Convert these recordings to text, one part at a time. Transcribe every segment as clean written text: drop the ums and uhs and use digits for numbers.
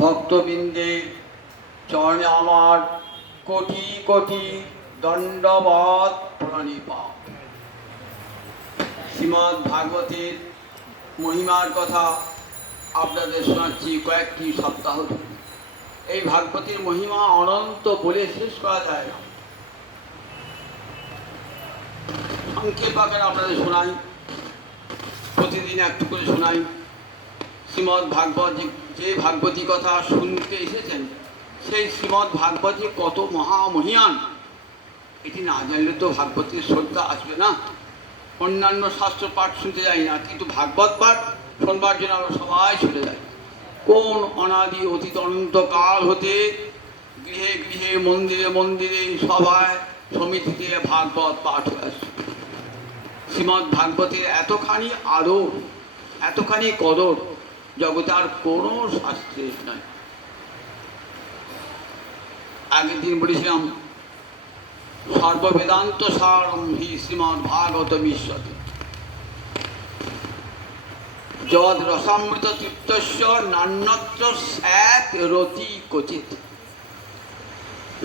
ভক্তবৃন্দের চরণে আমার কোটি কোটি দণ্ডবৎ প্রণিপাত। শ্রীমদ্ ভাগবতের মহিমার কথা আপনাদের শোনাচ্ছি কয়েকটি সপ্তাহ ধরে। এই ভাগবতের মহিমা অনন্ত, বলে শেষ করা যায় না। সংক্ষেপ আকারে আপনাদের শোনাই, প্রতিদিন একটু করে শোনাই। শ্রীমদ্ ভাগবত যে ভাগবতী কথা শুনতে এসেছেন, সেই শ্রীমদ্ ভাগবত যে কত মহামহিয়ান, এটি না জানলে তো ভাগবতীর শ্রদ্ধা আসবে না। অন্যান্য শাস্ত্র পাঠ শুনতে যাই না, কিন্তু ভাগবত পাঠ শোনবার জন্য আমরা সবাই ছুটে যাই। কোন অনাদি অতীত অনন্তকাল হতে গৃহে গৃহে, মন্দিরে মন্দিরে, সভায় সমিতিতে ভাগবত পাঠ হয়ে আসছে। শ্রীমদ্ ভাগবতের এতখানি আদর, এতখানি কদর জগতে আর কোনো শাস্ত্রে নাই। আগের দিন বলেছিলাম, সর্ববেদান্ত সারম হি শ্রীমদ্ ভাগবতমীশ্বরে যদ রসামৃত তৃপ্তস্য নান্যত্র স্যাৎ রতি ক্বচিৎ।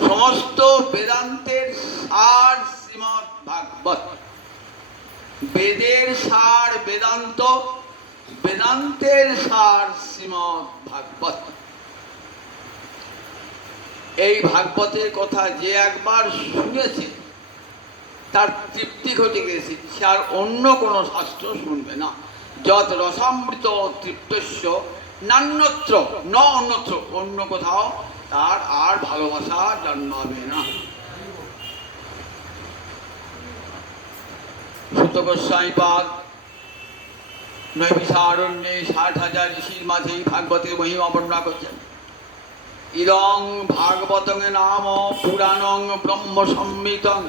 সমস্ত বেদান্তের সার শ্রীমদ্ ভাগবত। বেদের সার বেদান্ত, বেদান্তের সার শ্রীমদ্ ভাগবত। এই ভাগবতের কথা যে একবার শুনেছে, তার তৃপ্তি ঘটে গেছে, সে আর অন্য কোনো শাস্ত্র শুনবে না। যত রসামৃত তৃপ্তস্য নান্যত্র ন অন্যত্র, অন্য কোথাও তার আর ভালোবাসা জন্মাবে না। সুত গোস্বামীপাদ নৈবিষারণ্যে 60,000 ঋষির মাঝেই ভাগবতের মহিমা বর্ণনা করছেন। ইদং ভাগবতং নাম পুরাণং ব্রহ্ম সম্মিতং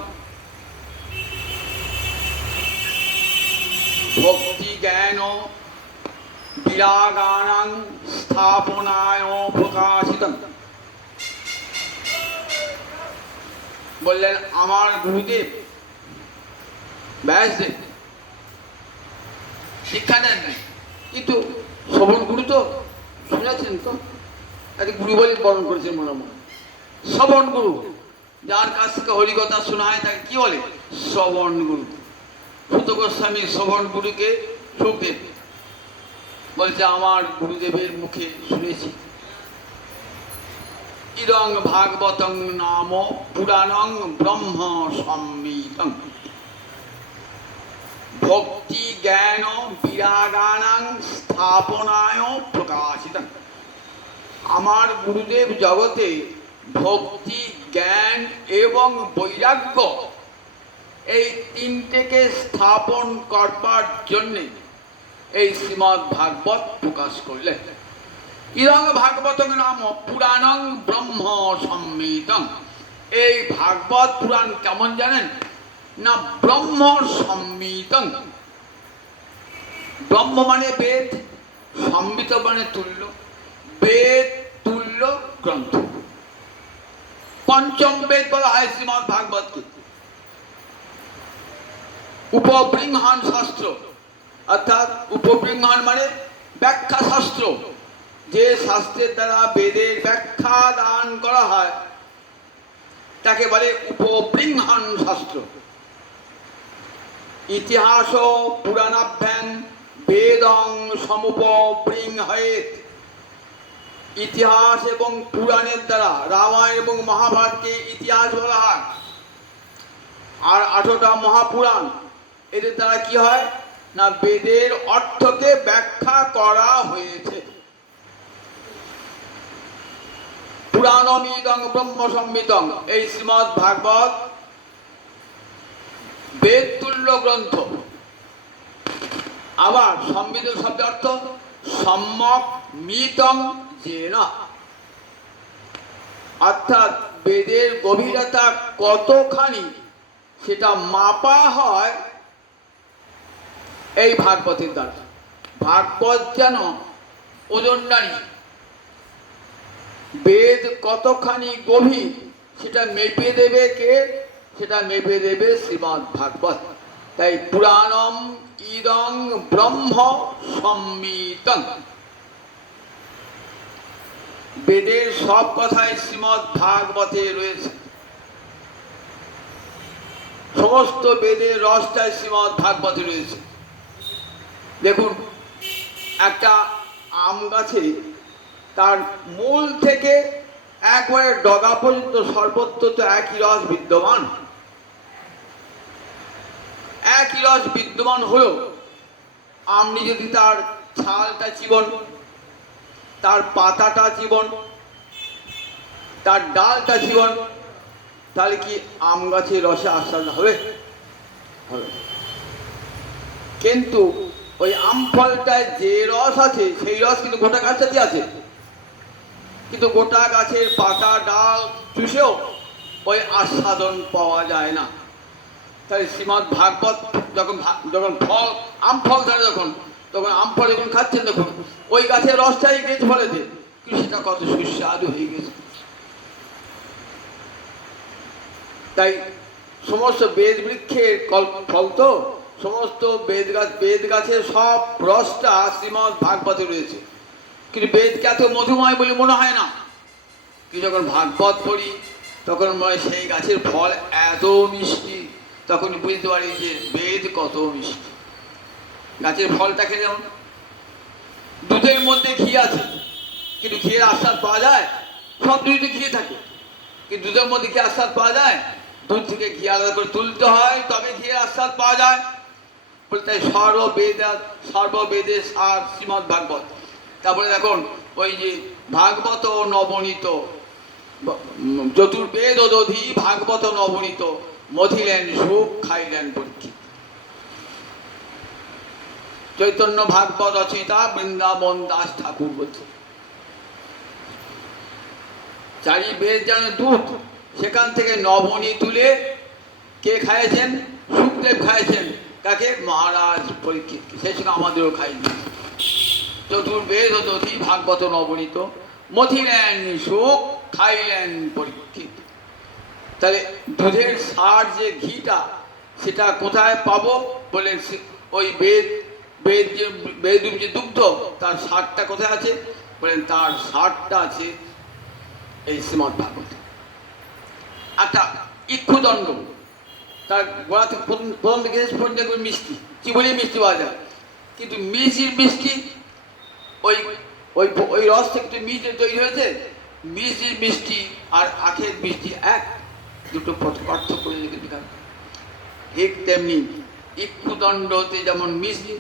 ভক্তি জ্ঞান বিরাগানাং স্থাপনায় প্রকাশিতং। বললেন আমার গুরুদেব ব্যাসদেব শিক্ষা দেন নাই, কিন্তু শ্রবণ গুরু তো শুনেছেন, তো গুরু বলে বরণ করেছেন মনে মনে। শ্রবণ গুরু, যার কাছ থেকে হরিকথা শোনা হয় তাকে কি বলে? শ্রবণ গুরু। সুত গোস্বামী শ্রবণ গুরুকে সুখদেব বলছে আমার গুরুদেবের মুখে শুনেছি। ইদং ভাগবতং নাম পুরাণং ব্রহ্ম সম্মিতং ভক্তি জ্ঞান বিরাগানাং স্থাপনায় প্রকাশিতং। আমার গুরুদেব জগতে ভক্তি, জ্ঞান এবং বৈরাগ্য এই তিনটেকে স্থাপন করবার জন্যে এই শ্রীমদ্ ভাগবত প্রকাশ করলেন। ইদং ভাগবতং নাম পুরাণং ব্রহ্ম সম্মিতং। এই ভাগবত পুরাণ কেমন জানেন না? ব্রহ্ম সম্মিতং। ব্রহ্ম মানে বেদ, সম্মিত মানে তুল্য, বেদ তুল্য গ্রন্থ। পঞ্চম বেদ বলা হয় শ্রীমদ্ ভাগবতকে। উপবৃংহণ শাস্ত্র, অর্থাৎ উপবৃংহণ মানে ব্যাখ্যা শাস্ত্র। যে শাস্ত্রের দ্বারা বেদের ব্যাখ্যা দান করা হয় তাকে বলে উপবৃংহণ শাস্ত্র। ইতিহাস পুরাণাভ্যাং বেদং সমুপবৃংহয়েৎ। ইতিহাস এবং পুরাণের দ্বারা, রামায়ণ এবং মহাভারতকে ইতিহাস বলা হয়। আর 18টা মহাপুরাণ, এদের দ্বারা কি হয় না বেদের অর্থকে ব্যাখ্যা করা হয়েছে। পুরাণমিদং ব্রহ্ম সম্মিতং, এই শ্রীমদ্ ভাগবত বেদ তুল্য গ্রন্থ। আবার সম্মিত শব্দের অর্থ সম্যক মিতং যেন, অর্থাৎ বেদের গভীরতা কতখানি সেটা মাপা হয় এই ভাগবতের দ্বারা। ভাগবত যেন ওজনদারি, বেদ কতখানি গভীর সেটা মেপে দেবে কে? সেটা মেপে দেবে শ্রীমদ্ ভাগবত। তাই পুরাণম ইদং ব্রহ্ম সম্মিতং। বেদের সব কথাই শ্রীমদ্ ভাগবতে রয়েছে। সমস্ত বেদের রসটাই শ্রীমদ্ ভাগবতে রয়েছে। দেখুন, একটা আম গাছে তার মূল থেকে একবারে ডগা পর্যন্ত সর্বত্র তো একই রস বিদ্যমান। একই রস বিদ্যমান হলেও আপনি যদি তার ছালটা চিবন, তার পাতাটা চিবন, তার ডালটা চিবন, তাহলে কি আম গাছের রসে আস্বাদন হবে? হবে। কিন্তু ওই আম ফলটায় যে রস আছে সেই রস কিন্তু গোটা গাছটাতে আছে, কিন্তু গোটা গাছের পাতা ডাল চুষেও ওই আস্বাদন পাওয়া যায় না। তাই শ্রীমদ্ ভাগবত যখন যখন ফল আম ফল ধরে তখন আম ফল যখন খাচ্ছেন, দেখুন ওই গাছের রসটাই গেছে ফলেতে, কিন্তু সেটা কত সুস্বাদু হয়ে গেছে। তাই সমস্ত বেদ বৃক্ষের ফল তো, সমস্ত বেদ গাছের সব রসটা শ্রীমদ্ ভাগবতে রয়েছে। কিন্তু বেদকে এত মধুময় বলে মনে হয় না, কিন্তু যখন ভাগবত পড়ি তখন মনে হয় সেই গাছের ফল এত মিষ্টি, তখন বুঝতে পারি যে বেদ কত মিষ্টি। গাছের ফলটা খেলে যেমন দুধের মধ্যে ঘি আছে, কিন্তু ঘিয়ের আস্বাদ পাওয়া যায়? সব দুধে ঘি থাকে, কিন্তু দুধের মধ্যে ঘি আস্বাদ পাওয়া যায়? দুধ থেকে ঘি আলাদা করে তুলতে হয়, তবে ঘিয়ের আস্বাদ পাওয়া যায়। বলতে সর্ববেদের সার শ্রীমদ্ ভাগবত। তারপরে দেখুন ওই যে ভাগবত নবনীত, চতুর্বেদ দধি ভাগবত নবনীত, মথিলেন সুখ খাইলেন পরীক্ষিত। চৈতন্য ভাগবত রচয়িতা বৃন্দাবন দাস ঠাকুর বলছে, চারি বেদ যেন দুধ, সেখান থেকে নবনী তুলে কে খাইয়েছেন? সুখদেব খাইয়েছেন। কাকে? মহারাজ পরীক্ষিত। সেই সঙ্গে আমাদেরও খাইনি। চতুর্বেদ দধি ভাগবত নবনীত, মথিলেন সুখ খাইলেন পরীক্ষিত। তাহলে দুধের সার যে ঘিটা, সেটা কোথায় পাবো? বলে ওই বেদ যে দুগ্ধ, তার সারটা কোথায় আছে? বলেন তার সারটা আছে এই শ্রীমদ্ ভাগবত। একটা ইক্ষুদণ্ড, তার গোড়া থেকে প্রথম থেকে শেষ পর্যন্ত মিষ্টি, কি বলি মিষ্টি পাওয়া যায়, কিন্তু মিষ্টি ওই ওই ওই রস থেকে তো মিষ্টি তৈরি হয়েছে। মিষ্টি আর আখের মিষ্টি এক, দুটো পার্থক্য দেখা। ঠিক তেমনি ইক্ষুদণ্ড হতে যেমন মিষ্টি,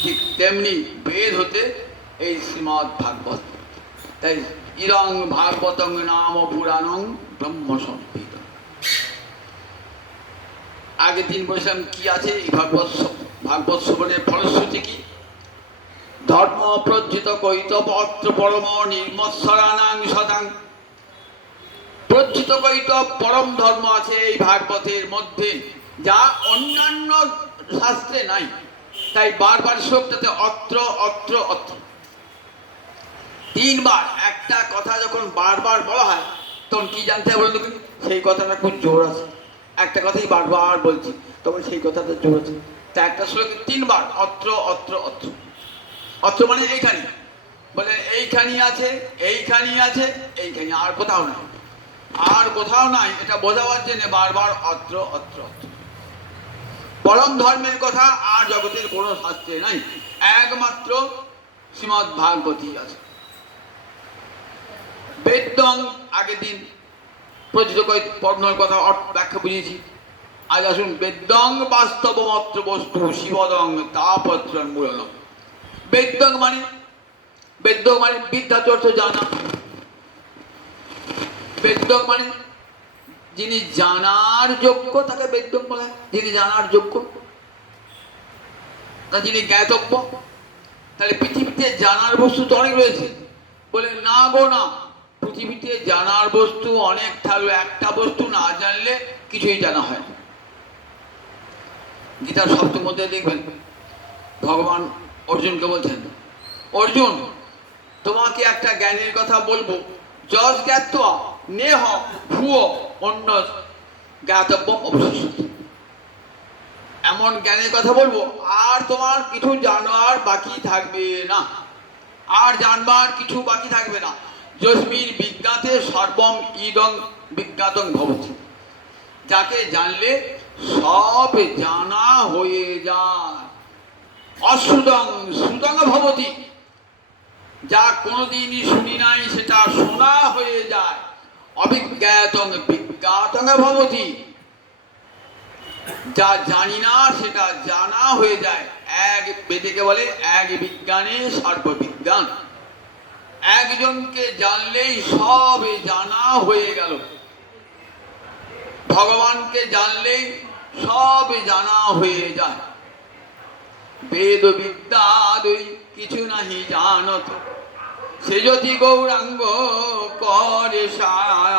ঠিক তেমনি বেদ হতে এই শ্রীমদ্ ভাগবত। তাই ইরং ভাগবতং নাম পুরাণং ব্রহ্ম সংহিত। আগে দিন বলছিলাম কি আছে এই ভাগবত শ্রবণের ফলশ্রুতি কি? ধর্ম প্রজ্জিত কৈতবত্র পরম নির্মৎসরানাং সদাং। প্রজ্জিত কৈতব পরম ধর্ম আছে এই ভাগবতের মধ্যে, যা অন্যান্য শাস্ত্রে নাই। তাই বারবার শোকটাতে অত্র অত্র অত্র তিনবার একটা কথা যখন বারবার বলা হয়, তখন কি জানতে হবে বলুন? সেই কথাটা খুব জোর আছে। একটা কথাই বারবার বলছি, তখন সেই কথাটা জোর আছে। তা একটা শ্লোকে তিনবার অত্র অত্র অত্র। অত্র মানে এইখানে, বলে এইখানি আছে, এইখানি আছে, এইখানি, আর কোথাও নাই, আর কোথাও নাই। এটা বোঝাবার জন্য বারবার অত্র অত্র অত্র। পরম ধর্মের কথা আর জগতের কোনো শাস্ত্রে নাই, একমাত্র শ্রীমদ্ ভাগবতী আছে। বেদং আগের দিন প্রচিত পর্ণের কথা ব্যাখ্যা বুঝিয়েছি। আজ আসুন বেদং বাস্তবমাত্র বস্তু শিবদং তাপত্রণ মূলনম। বেদং মানে বিদ্যা অর্থ জানা। বেদং মানে যিনি জানার যোগ্য, তাকে বেদং বলে। যিনি জানার যোগ্য, যিনি জ্ঞাতব্য। তাহলে পৃথিবীতে জানার বস্তু তো অনেক রয়েছে। বলে না গো না, পৃথিবীতে জানার বস্তু অনেক থাকলে একটা বস্তু না জানলে কিছুই জানা হয় না। গীতার সপ্তম অধ্যায়ে দেখবেন ভগবান অর্জুনকে বলছেন, অর্জুন তোমাকে একটা জ্ঞানের কথা বলবো, যশ জ্ঞাত্বা নেহ ভুয়ো অন্য জ্ঞাতব্য অবশিষ্ট। এমন জ্ঞানের কথা বলবো আর তোমার কিছু জানার বাকি থাকবে না, আর জানবার কিছু বাকি থাকবে না। যস্মির বিজ্ঞাতে সর্বম ইদং বিজ্ঞাতং ভবতি। যাকে জানলে সব জানা হয়ে যায়। অশ্রুতং শ্রুতং ভবতি, যা কোনোদিনই শুনি নাই সেটা শোনা হয়ে যায়। অবিজ্ঞাতং বিজ্ঞাতং ভবতি, যা জানি না সেটা জানা হয়ে যায়। এক বেদেকে বলে এক বিজ্ঞানে সর্ববিজ্ঞান। একজনকে জানলেই সব জানা হয়ে গেল। ভগবানকে জানলেই সব জানা হয়ে যায়। বেদ বিদ্যাদই কিছু নাহি জানত, সে যদি গৌরাঙ্গ করে সার।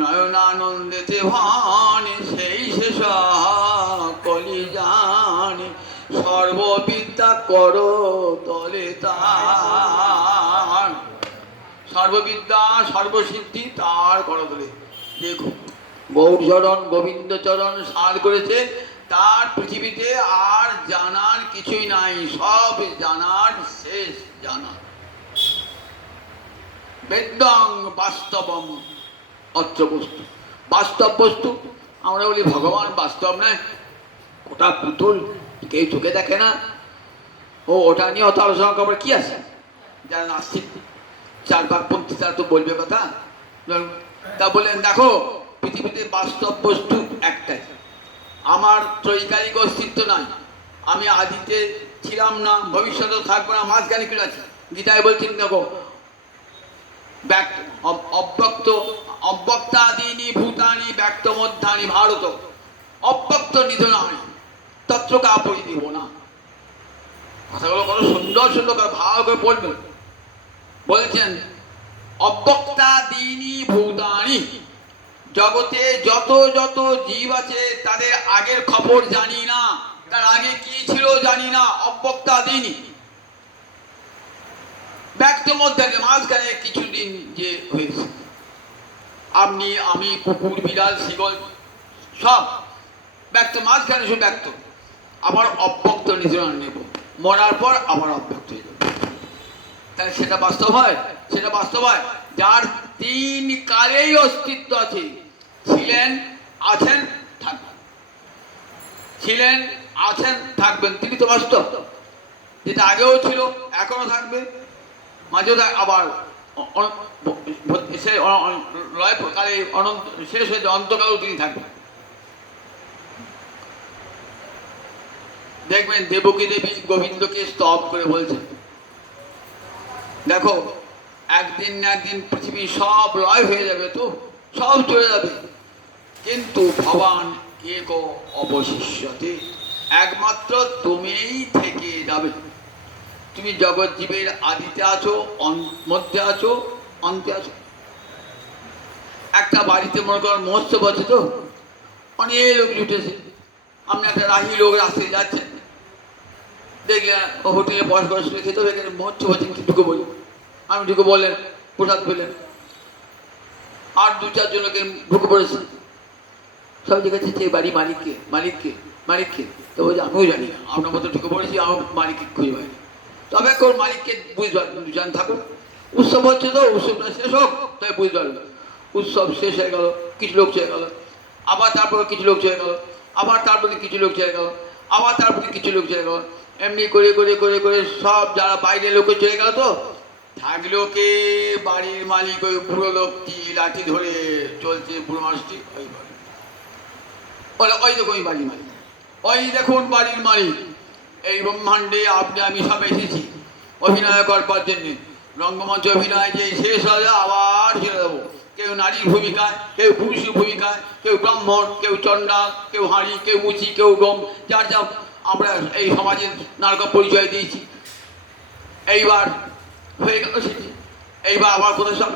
নয়নানন্দেতে ভানে সেই শেষ কলি জানে, সর্ববিদ্যা করো তলে তার। সর্ববিদ্যা সর্বসিদ্ধি তার করতলে। দেখো গৌরচরণ গোবিন্দচরণ সার করেছে, তার পৃথিবীতে আর জানার কিছুই নাই, সব জানার শেষ জানা। বেদং বাস্তবম অত্র বস্তু। বাস্তব বস্তু আমরা বলি ভগবান বাস্তব নয়, ওটা পুতুল, কেউ চোখে দেখে না। ও ওটা নিয়ে অত আলোচনা করবার কি আছে? যারা নাস্তিক চার ভাগপন্থী তারা তো বলবে কথা। তা বললেন দেখো পৃথিবীতে বাস্তব বস্তু একটাই, আমার ত্রৈকালিক অস্তিত্ব নাই। আমি আদিতে ছিলাম না, ভবিষ্যতেও থাকবো না, মাঝখানে কি আছে? গীতায় বলছেন দেখো অব্যক্ত অব্যক্তাদীনি ভূতানি ব্যক্ত মধ্যানি ভারত অব্যক্ত নিধনানি তত্র কাপড়ি দিব না। কথাগুলো কত সুন্দর সুন্দর করে ভালো করে পড়বেন। বলেছেন অব্যক্তাদীনি ভূতানি, জগতে যত যত জীব আছে তাদের আগের খবর জানি না, তার আগে কি ছিল জানি না। অব্যক্তাদীনি ব্যক্ত মধ্যে মাঝখানে কিছুদিন যে হয়েছে, আপনি আমি কুকুর বিড়াল শিগল সব ব্যক্ত, মাঝখানে শুধু ব্যক্ত। আবার অব্যক্ত নিধন নেব, মরার পর আবার অব্যক্ত হয়ে যাবে। তাহলে সেটা বাস্তব হয়? সেটা বাস্তব হয় যার তিন কালেই অস্তিত্ব আছে। ছিলেন, আছেন, থাকবেন। ছিলেন, আছেন, থাকবেন, তিনি তো বাস্তব। যেটা আগেও ছিল এখনো থাকবে, মাঝে আবার কালে অনন্ত শেষ হয়েছে, অন্তকালেও তিনি থাকবেন। দেখবেন দেবকী দেবী গোবিন্দকে স্তব করে বলছেন দেখো একদিন না একদিন পৃথিবী সব লয় হয়ে যাবে, তো সব চলে যাবে, কিন্তু ভবান এক অবশিষ্যতে, একমাত্র তুমিই থেকে যাবে। তুমি জগৎ জীবের আদিতে আছো, মধ্যে আছো, অন্তে আছো। একটা বাড়িতে মনে করেন মহোৎসব আছে, তো অনেক লোক জুটেছে। আপনি একটা রাহি লোক রাস্তায় যাচ্ছেন, দেখলেন হোটেলে বয়স খেতে হবে, এখানে মহোৎসব আছে, ঢুকে বলি। আমি ঢুকে বললেন, প্রসাদ পেলেন, আর দু চারজন লোকে ঢুকে পড়েছে। সব জিজ্ঞাসা যে বাড়ি মালিককে, মালিককে, মালিককে। তো বলছে আমিও জানি না, আপনার মতো ঢুকে পড়েছি, আমার মালিককে খুঁজে পাই। তবে কোন মালিককে বুঝবেন থাকুন। উৎসব হচ্ছে, তো উৎসবটা শেষ হোক, তাই বুঝতে পারবে। উৎসব শেষ হয়ে গেল, কিছু লোক চলে গেল, আবার তারপরে কিছু লোক চলে গেল, আবার তারপরে কিছু লোক চলে গেল, আবার তারপরে কিছু লোক চলে গেল। এমনি করে করে করে করে সব যারা বাইরে লোকে চলে গেল, তো থাকলো কে? বাড়ির মালিক ওই বুড়ো লোকটি লাঠি ধরে চলছে, বুড়ো মানুষটি ওই বলে ওই দেখুন ওই বাড়ির মালিক, ওই দেখুন বাড়ির মালিক। এই ব্রহ্মাণ্ডে আপনি আমি সব এসেছি অভিনয় করবার জন্যে। রঙ্গমঞ্চ অভিনয় যে শেষ হলে আবার ছেড়ে দেবো। কেউ নারীর ভূমিকায়, কেউ পুরুষের ভূমিকায়, কেউ ব্রাহ্মণ, কেউ চণ্ডাল, কেউ হাঁড়ি, কেউ মুচি, কেউ গম, যার যা আমরা এই সমাজের নারকা পরিচয় দিয়েছি। এইবার হয়ে গেল সেটি, এইবার আবার কোথায় সব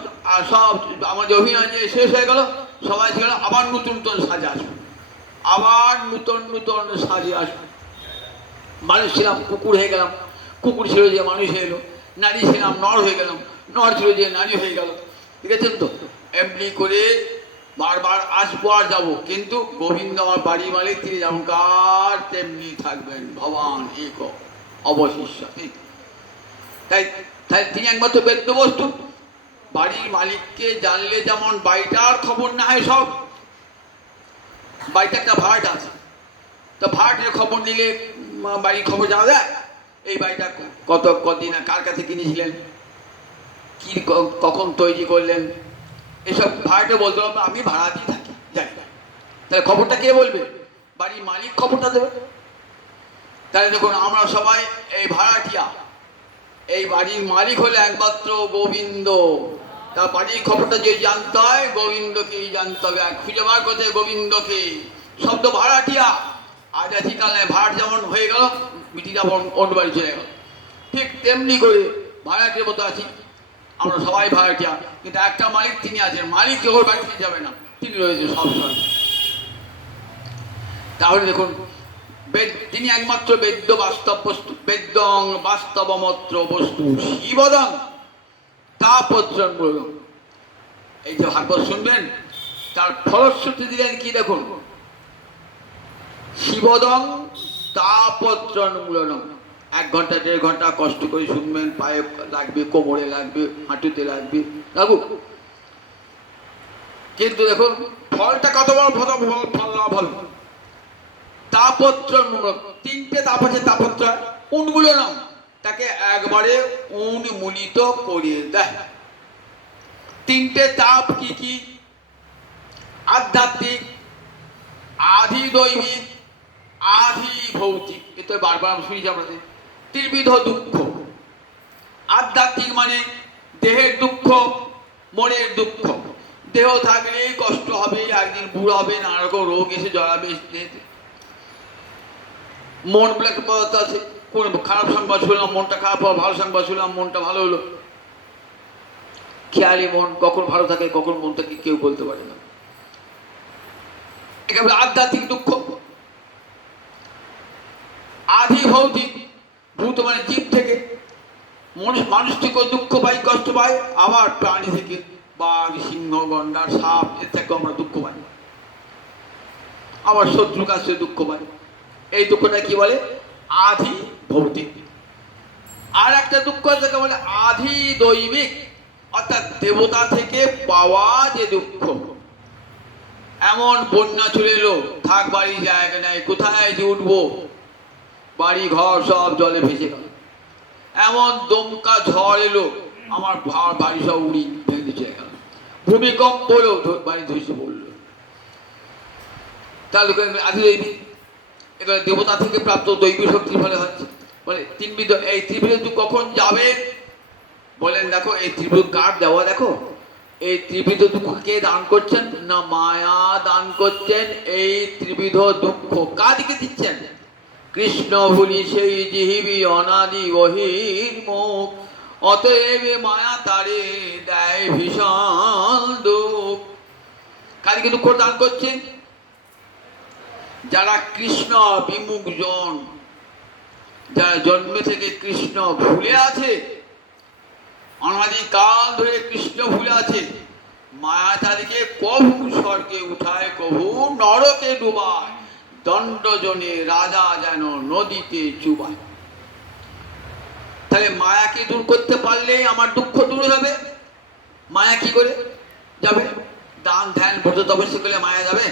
সব আমাদের অভিনয় যে শেষ হয়ে গেল, সবাই ছিল আবার নতুন নতুন সাজে আসবে, আবার নতুন নতুন সাজে আসবে। মানুষ ছিলাম কুকুর হয়ে গেলাম, কুকুর ছিল যে মানুষ হয়ে এলো। নারী ছিলাম নর হয়ে গেলাম, নর ছিল যে নারী হয়ে গেল। ঠিক আছে তো? এমনি করে বারবার আসবো আর যাবো, কিন্তু গোবিন্দ আমার বাড়ি মালিক, তিনি যেমনকার তেমনি থাকবেন। ভবান এক অবশিষ্যতে। তাই তাই তিনি একমাত্র বেদ্য বস্তু। বাড়ির মালিককে জানলে যেমন বাড়িটার খবর না হয় সব, বাড়িতে একটা ভাড়াট আছে, তো ভাড়াটের খবর নিলে বাড়ির খবর জানা যায়। এই বাড়িটা কদিন কার কাছে কিনেছিলেন, কি কখন তৈরি করলেন, এসব ভাড়াটে বলতে হবে আমি ভাড়া দিয়ে থাকি জানি না। তাহলে খবরটা কে বলবে? বাড়ির মালিক খবরটা দেবে। তাহলে দেখুন আমরা সবাই এই ভাড়াটিয়া, এই বাড়ির মালিক হলে একমাত্র গোবিন্দ। তা বাড়ির খবরটা যে জানতে হয় গোবিন্দকেই জানতে হবে, খুঁজে বার করতে গোবিন্দকে। শব্দ ভাড়াটিয়া, আজ আজকালে ভাড় যেমন হয়ে গেল মিটিটা অন্য বাড়ি চলে গেল, ঠিক তেমনি করে ভাড়াটির মতো আছি আমরা সবাই ভাড়াটিয়া। কিন্তু একটা মালিক তিনি আছেন, মালিক কেউ বাড়ি থেকে যাবে না, তিনি রয়েছে সবসময়। তাহলে দেখুন তিনি একমাত্র বেদ্য বাস্তব বস্তু, বেদ্যং বাস্তবমত্র বস্তু শিবদং তাপত্রং মূলং। এই যে ভাগবত শুনবেন তার ফলশ্রুতি দিলেন কি দেখুন, শিবদং তাপত্রং মূলং। 1 ঘন্টা 1.5 ঘন্টা কষ্ট করে শুনবেন, পায়ে লাগবে, কোমরে লাগবে, হাঁটুতে লাগবে, লাগুক, কিন্তু দেখুন ফলটা কত বড় ফল, ফল লাভ হল। তাপত্র, 3টে তাপ আছে তাপত্র, উনগুলো নাম তাকে একবারে উন্মূলিত করিয়ে দেয়। 3টে তাপ কি কি? আধ্যাত্মিক, আধি দৈবিক, আধি ভৌতিক। এটা বারবার আমি শুনেছি আপনাদের। ত্রিবিধ দুঃখ। আধ্যাত্মিক মানে দেহের দুঃখ, মনের দুঃখ। দেহ থাকলেই কষ্ট হবে, একদিন বুড়ো হবে, নানা রকম রোগ এসে জড়াবে। মন বলে একটা পদার্থ আছে, কোন খারাপ সংবাদ শুনলাম মনটা খারাপ হলো, ভালো সংবাদ শুনলাম মনটা ভালো হলো। খেয়ালি মন কখন ভালো থাকে কখন মন থাকে কেউ বলতে পারে না। একেবারে আধ্যাত্মিক দুঃখ। আধি ভৌতিক, ভূত মানে জীব থেকে, মানুষ থেকে দুঃখ পাই, কষ্ট পাই। আবার প্রাণী থেকে বাঘ, সিংহ, গন্ডার, সাপ এর থেকে আমরা দুঃখ পাই। আবার শত্রুর কাছ থেকে দুঃখ পাই। এই দুঃখটা কি বলে? আধি ভৌতিক। আর একটা দুঃখ যাকে বলে আধি দৈবিক, অর্থাৎ দেবতা থেকে পাওয়া যে দুঃখ। এমন বন্যা চলে এলো, থাক বাড়ি জায়গা নেই, কোথায় যে উঠবো, বাড়ি ঘর সব জলে ভেসে গেল। এমন দমকা ঝড় এলো, আমার বাড়ি সব উড়ি ভেঙে চলে গেল। ভূমিকম্প হলো, বাড়ি ধসে পড়লো। তাহলে আধি দৈবিক, এগুলো দেবতা থেকে প্রাপ্ত দৈবী শক্তির ফলে হচ্ছে। বলে ত্রিবিধ, এই ত্রিবিধ কখন যাবে বলেন? দেখো এই ত্রিবিধ কার দেওয়া, দেখো এই ত্রিবিধ দুঃখ কে দান করছেন না? মায়া দান করছেন। এই ত্রিবিধ দুঃখ কাদিকে দিচ্ছেন? কৃষ্ণ ভুলি সেই জিহিবি অনাদি বহির মুখ, অতএব মায়া তারে দেয় ভীষণ দুঃখ। কাদিকে দুঃখ দান করছেন? যারা কৃষ্ণ বিমুখ জন, যারা জন্মে থেকে কৃষ্ণ ভুলে আছে, অনাদিকাল ধরে কৃষ্ণ ভুলে আছে, মায়া তাদেরকে কভু স্বর্গে উঠায়, কভু নরকে ডুবায়, দণ্ডজনে রাজা যেন নদীতে চুবায়। তাহলে মায়াকে দূর করতে পারলে আমার দুঃখ দূর হবে। মায়া কি করে যাবে? দান ধ্যান ব্রত তপস্যা করলে মায়া যাবে?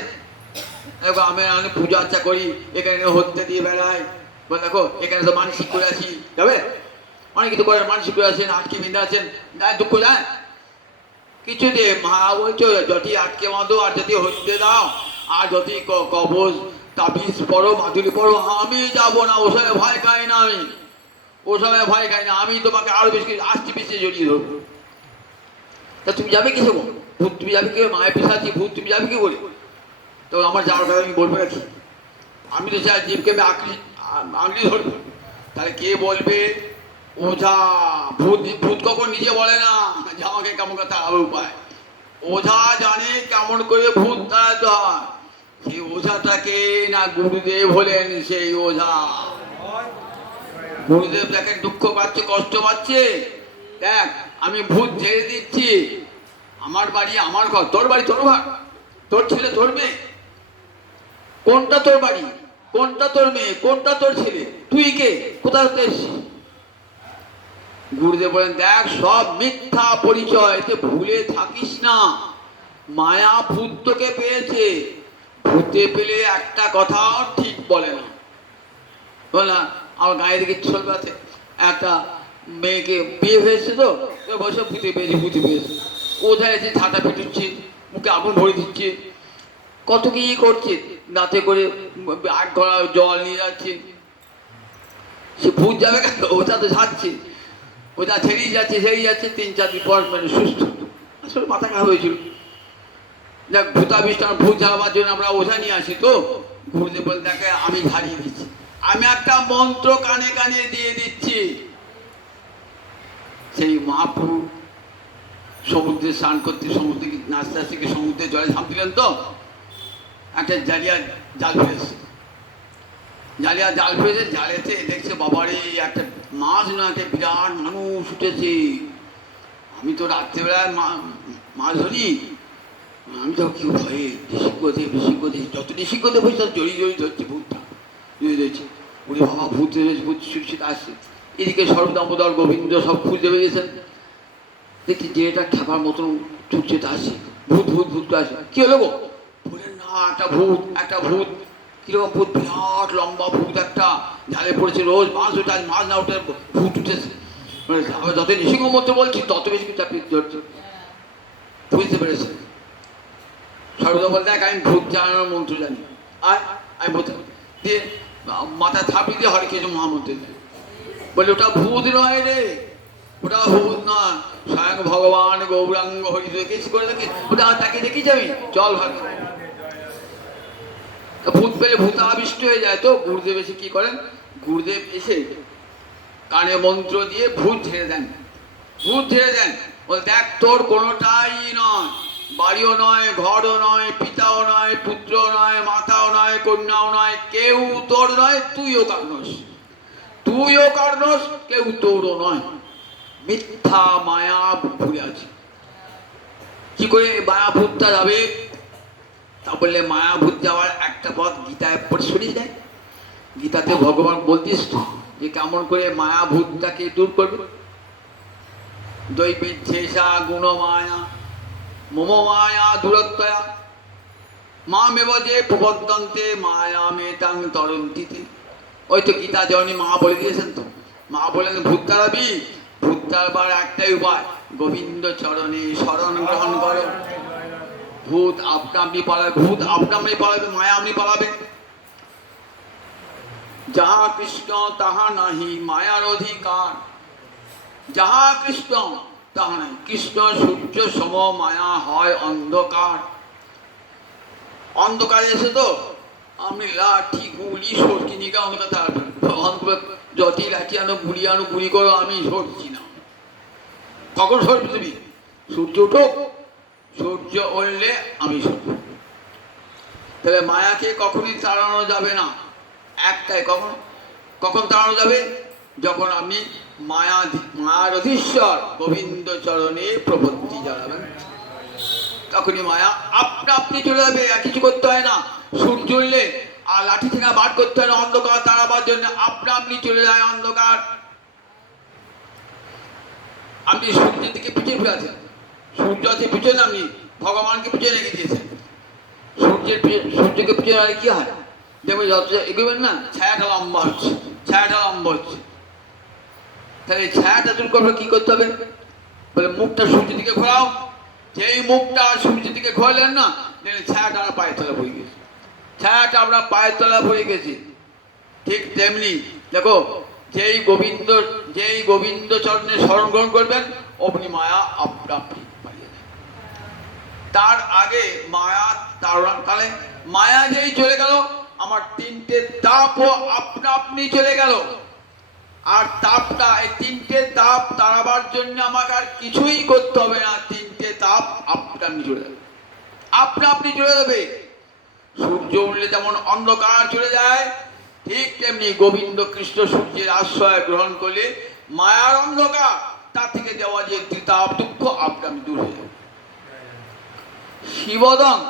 দেখো আমি পূজা আর্চা করি, এখানে হত্যা দিয়ে বেড়াই, দেখো এখানে তো মানসিক করে আসি, যাবে? অনেক কিছু করে মানসিক করে আছেন, আটকে বেঁধে আছেন, গায়ে দুঃখ যায় কিছু দিয়ে। মা বলছো যদি আটকে বাঁধো আর যদি হত্যে দাও আর যদি কবজ তাবিজ পড়ো, মাধুরী পড়ো, আমি যাবো না, ও সময় ভয় খাই না, আমি ও সময় ভয় খাই না, আমি তোমাকে আরো বেশি আস্তে পিছিয়ে জড়িয়ে ধরবো। তা তুমি যাবে কিসে? ভূত তুমি যাবে কি? মায়ের পিছাচ্ছি ভূত তুমি যাবে কি করে? তো আমার যাওয়ার কথা আমি বলবো নাকি? আমি তো চাই জীবকে আমি আঁকড়ি ধরবো। তাহলে কে বলবে? ওঝা। ভূত ভূত কখন নিজে বলে না যে আমাকে কেমন কথা আরো উপায়। ওঝা জানে কেমন করে ভূত তাড়াতে হয়। সেই ওঝাটাকে না গুরুদেব হলেন সেই ওঝা। গুরুদেব দেখেন দুঃখ পাচ্ছে, কষ্ট পাচ্ছে, দেখ আমি ভূত ঝেড়ে দিচ্ছি, আমার বাড়ি আমার ঘর, তোর বাড়ি তোর ঘর, তোর ছেলে তোর মেয়ে, কোনটা তোর বাড়ি, কোনটা তোর মেয়ে, কোনটা তোর ছেলে, তুই কে, কোথা হতে এসছিস? গুরুদেব বলেন, দেখ সব মিথ্যা পরিচয়, এতে ভুলে থাকিস না। মায়া ভূত তোকে পেয়েছে, ভূতে পেলে একটা কথাও ঠিক বলে না। বললাম আমার গায়ে দিকে চলবে আছে, একটা মেয়েকে বিয়ে হয়েছে তো বসে ভূতে পেয়েছে, ভূতে পেয়েছে, কোথায় এসে ছাতা পিটুচ্ছে, মুখে আগুন ভরে দিচ্ছে, কত কি করছে, দাঁতে করে আগ ঘোড়া জল নিয়ে যাচ্ছে। সে ভূত যাবে কেন, ওটা তো যাচ্ছে, ওটা ছেড়েই যাচ্ছে, ছেড়েই যাচ্ছে। 3-4 দিন পর মানে সুস্থ। আসলে মাথা খারাপ হয়েছিল। যাক, ভূতাবিষ্টান ভূত ঝাড়াবার জন্য আমরা ওঝা নিয়ে আসি তো, ঘুরতে বলে দেখে আমি ঝাড়িয়ে দিচ্ছি, আমি একটা মন্ত্র কানে কানে দিয়ে দিচ্ছি। সেই মহাপ্রভু সমুদ্রে স্নান করতে, সমুদ্রে নাচতে আসতে সমুদ্রের জলে ঝাঁপ দিলেন তো, একটা জালিয়া জাল ফেলেছে, জালিয়া জাল ফেলেছে, জালেতে দেখছে বাবারে একটা মাছ না, একটা বিরাট মানুষ উঠেছে। আমি তো রাত্রেবেলায় মাছ ধরি, আমি তো কেউ ভয়ে ঋষিকোদে যত ঋষিকোদে বসে তার জড়িয়ে জড়িয়ে ধরছে, ভূতটা জড়িয়ে ধরছে। ওরে বাবা, ভূত ভূত সুরক্ষিত আসছে। এদিকে সর্বদামোদর গোবিন্দ সব খুঁজে বেরিয়েছেন, দেখছি যে এটা খাবার মতন ছুটছে তা আসছে, ভূত ভূত ভূত আসে। কি হলো গো? বলে না, একটা ভূত, একটা ভূত। কিরকম ভূত? বিরাট লম্বা ভূত একটা, জালে পড়েছে, রোজ মাছ ওঠে, আজ মাছ না ওঠে ভূত উঠেছে। যত নৃসিংহ মন্ত্র বলছি তত বেশি চাপিয়ে ধরছে। বুঝতে পেরেছে সর্বদা বলতে, আমি ভূত জানানোর মন্ত্র জানি, আর আমি বলতে দিয়ে মাথা থাপিয়ে দিয়ে হরে কিছু মহামন্ত্র দেয়। বলে ওটা ভূত নয় রে, ওটা ভূত নয়, স্বয়ং ভগবান গৌরাঙ্গ হরি দেখেছি করে দেখি, ওটা তাকে দেখি যাবি, চল ভালো। ভূত পেলে ভূত আবিষ্ট হয়ে যায় তো গুরুদেব এসে কি করেন, গুরুদেব এসে কানে মন্ত্র দিয়ে ভূত ঝেড়ে দেন, ভূত ঝেড়ে দেন। বল দেখ, তোর কোনোটাই নয়, বাড়িও নয়, ঘরও নয়, পিতাও নয়, পুত্র নয়, মাতাও নয়, কন্যাও নয়, কেউ তোর নয়, তুইও কারণস, তুইও কারণস, কেউ তোরও নয়। মিথ্যা মায়া ভুলে আছে। কি করে মায়াভূতটা যাবে? তা বললে মায়াভূত যাওয়ার একটা পথ গীতায় পড়ে শুনিস দেয়। গীতাতে ভগবান বলতিস যে কেমন করে মায়াভূতটাকে দূর করবে। দৈবিচ্ছেষা গুণ মায়া মম মায়া দূরত্বয়া মামেব যে প্রবর্তন্তে মায়া মেতাং তরন্তিতে। ওই তো গীতা যেমন মা বলে দিয়েছেন তো, মা বলেন ভূত তাড়াবি, ভূত তাড়াবার একটাই উপায়, গোবিন্দ চরণে শরণ গ্রহণ করো। ভূত আপনা আপনি পালাবে, ভূত আপনা আপনি পালাবে, মায়া আপনি পালাবে। যাহা কৃষ্ণ তাহা নাহি মায়ার অধিকার, যাহা কৃষ্ণ তাহা নাই। কৃষ্ণ সূর্য সম, মায়া হয় অন্ধকার। অন্ধকার এসে তো আমি লাঠি গুলি সরছি নিকা অন্ধকার তাড়াবে, যতই লাঠি আনো গুলি করো, আমি সরছি না। কখন সরবি তুমি? সূর্য উঠুক, সূর্য উঠলে আমি সরব। তাহলে মায়াকে কখনই তাড়ানো যাবে না। একটাই, কখন কখন তাড়ানো যাবে? যখন আপনি মায়ার অধীশ্বর গোবিন্দ চরণে প্রপত্তি জানাবেন, তখনই মায়া আপনা আপনি চলে যাবে, আর কিছু করতে হয় না। সূর্য উঠলে আর লাঠি থেকে বার করতে হয় না, অন্ধকার তাড়াবার জন্য আপনা আপনি চলে যায় অন্ধকার। আপনি সূর্যের দিকে পিছিয়ে ফিরে আছেন, সূর্য আছে পিছনে, আপনি ভগবানকে পিছিয়ে রেখে দিয়েছেন। সূর্যকে পিছিয়ে রাখলে কি হয়? দেখবে যত এগোবেন না, ছায়াটা লম্বা হচ্ছে, ছায়াটা লম্বা হচ্ছে। তাহলে ছায়াটা দূর করবে কি করতে হবে? বলে মুখটা সূর্যের দিকে ঘোরাও। যেই মুখটা সূর্যের দিকে ঘোরালেন না, দেখলেন ছায়াটা আমরা পায়ের তলা পড়ে গেছে, ছায়াটা আমরা পায়ের তলা পড়ে গেছি। ঠিক তেমনি দেখো, যেই গোবিন্দ চরণে স্মরণ গ্রহণ করবেন, অমনি মায়া আপনা আপনি পালিয়ে যাবে। তার আগে মায়া তাহলে মায়া যেই চলে গেল, আমার তিনটে তাপও আপনা আপনি চলে গেল। আর তাপটা, এই তিনটে তাপ তাড়াবার জন্য আমাকে আর কিছুই করতে হবে না, তিনটে তাপ আপনা আপনি চলে যাবে, আপনা আপনি চলে যাবে। সূর্য উঠলে যেমন অন্ধকার চলে যায়, ঠিক তেমনি গোবিন্দ কৃষ্ণ সূর্যের আশ্রয় গ্রহণ করলে মায়ার অন্ধকার, তা থেকে দেওয়া যে ত্রিতাপ দুঃখ আপনা আপনি দূর হয়ে যাবে। শিবদান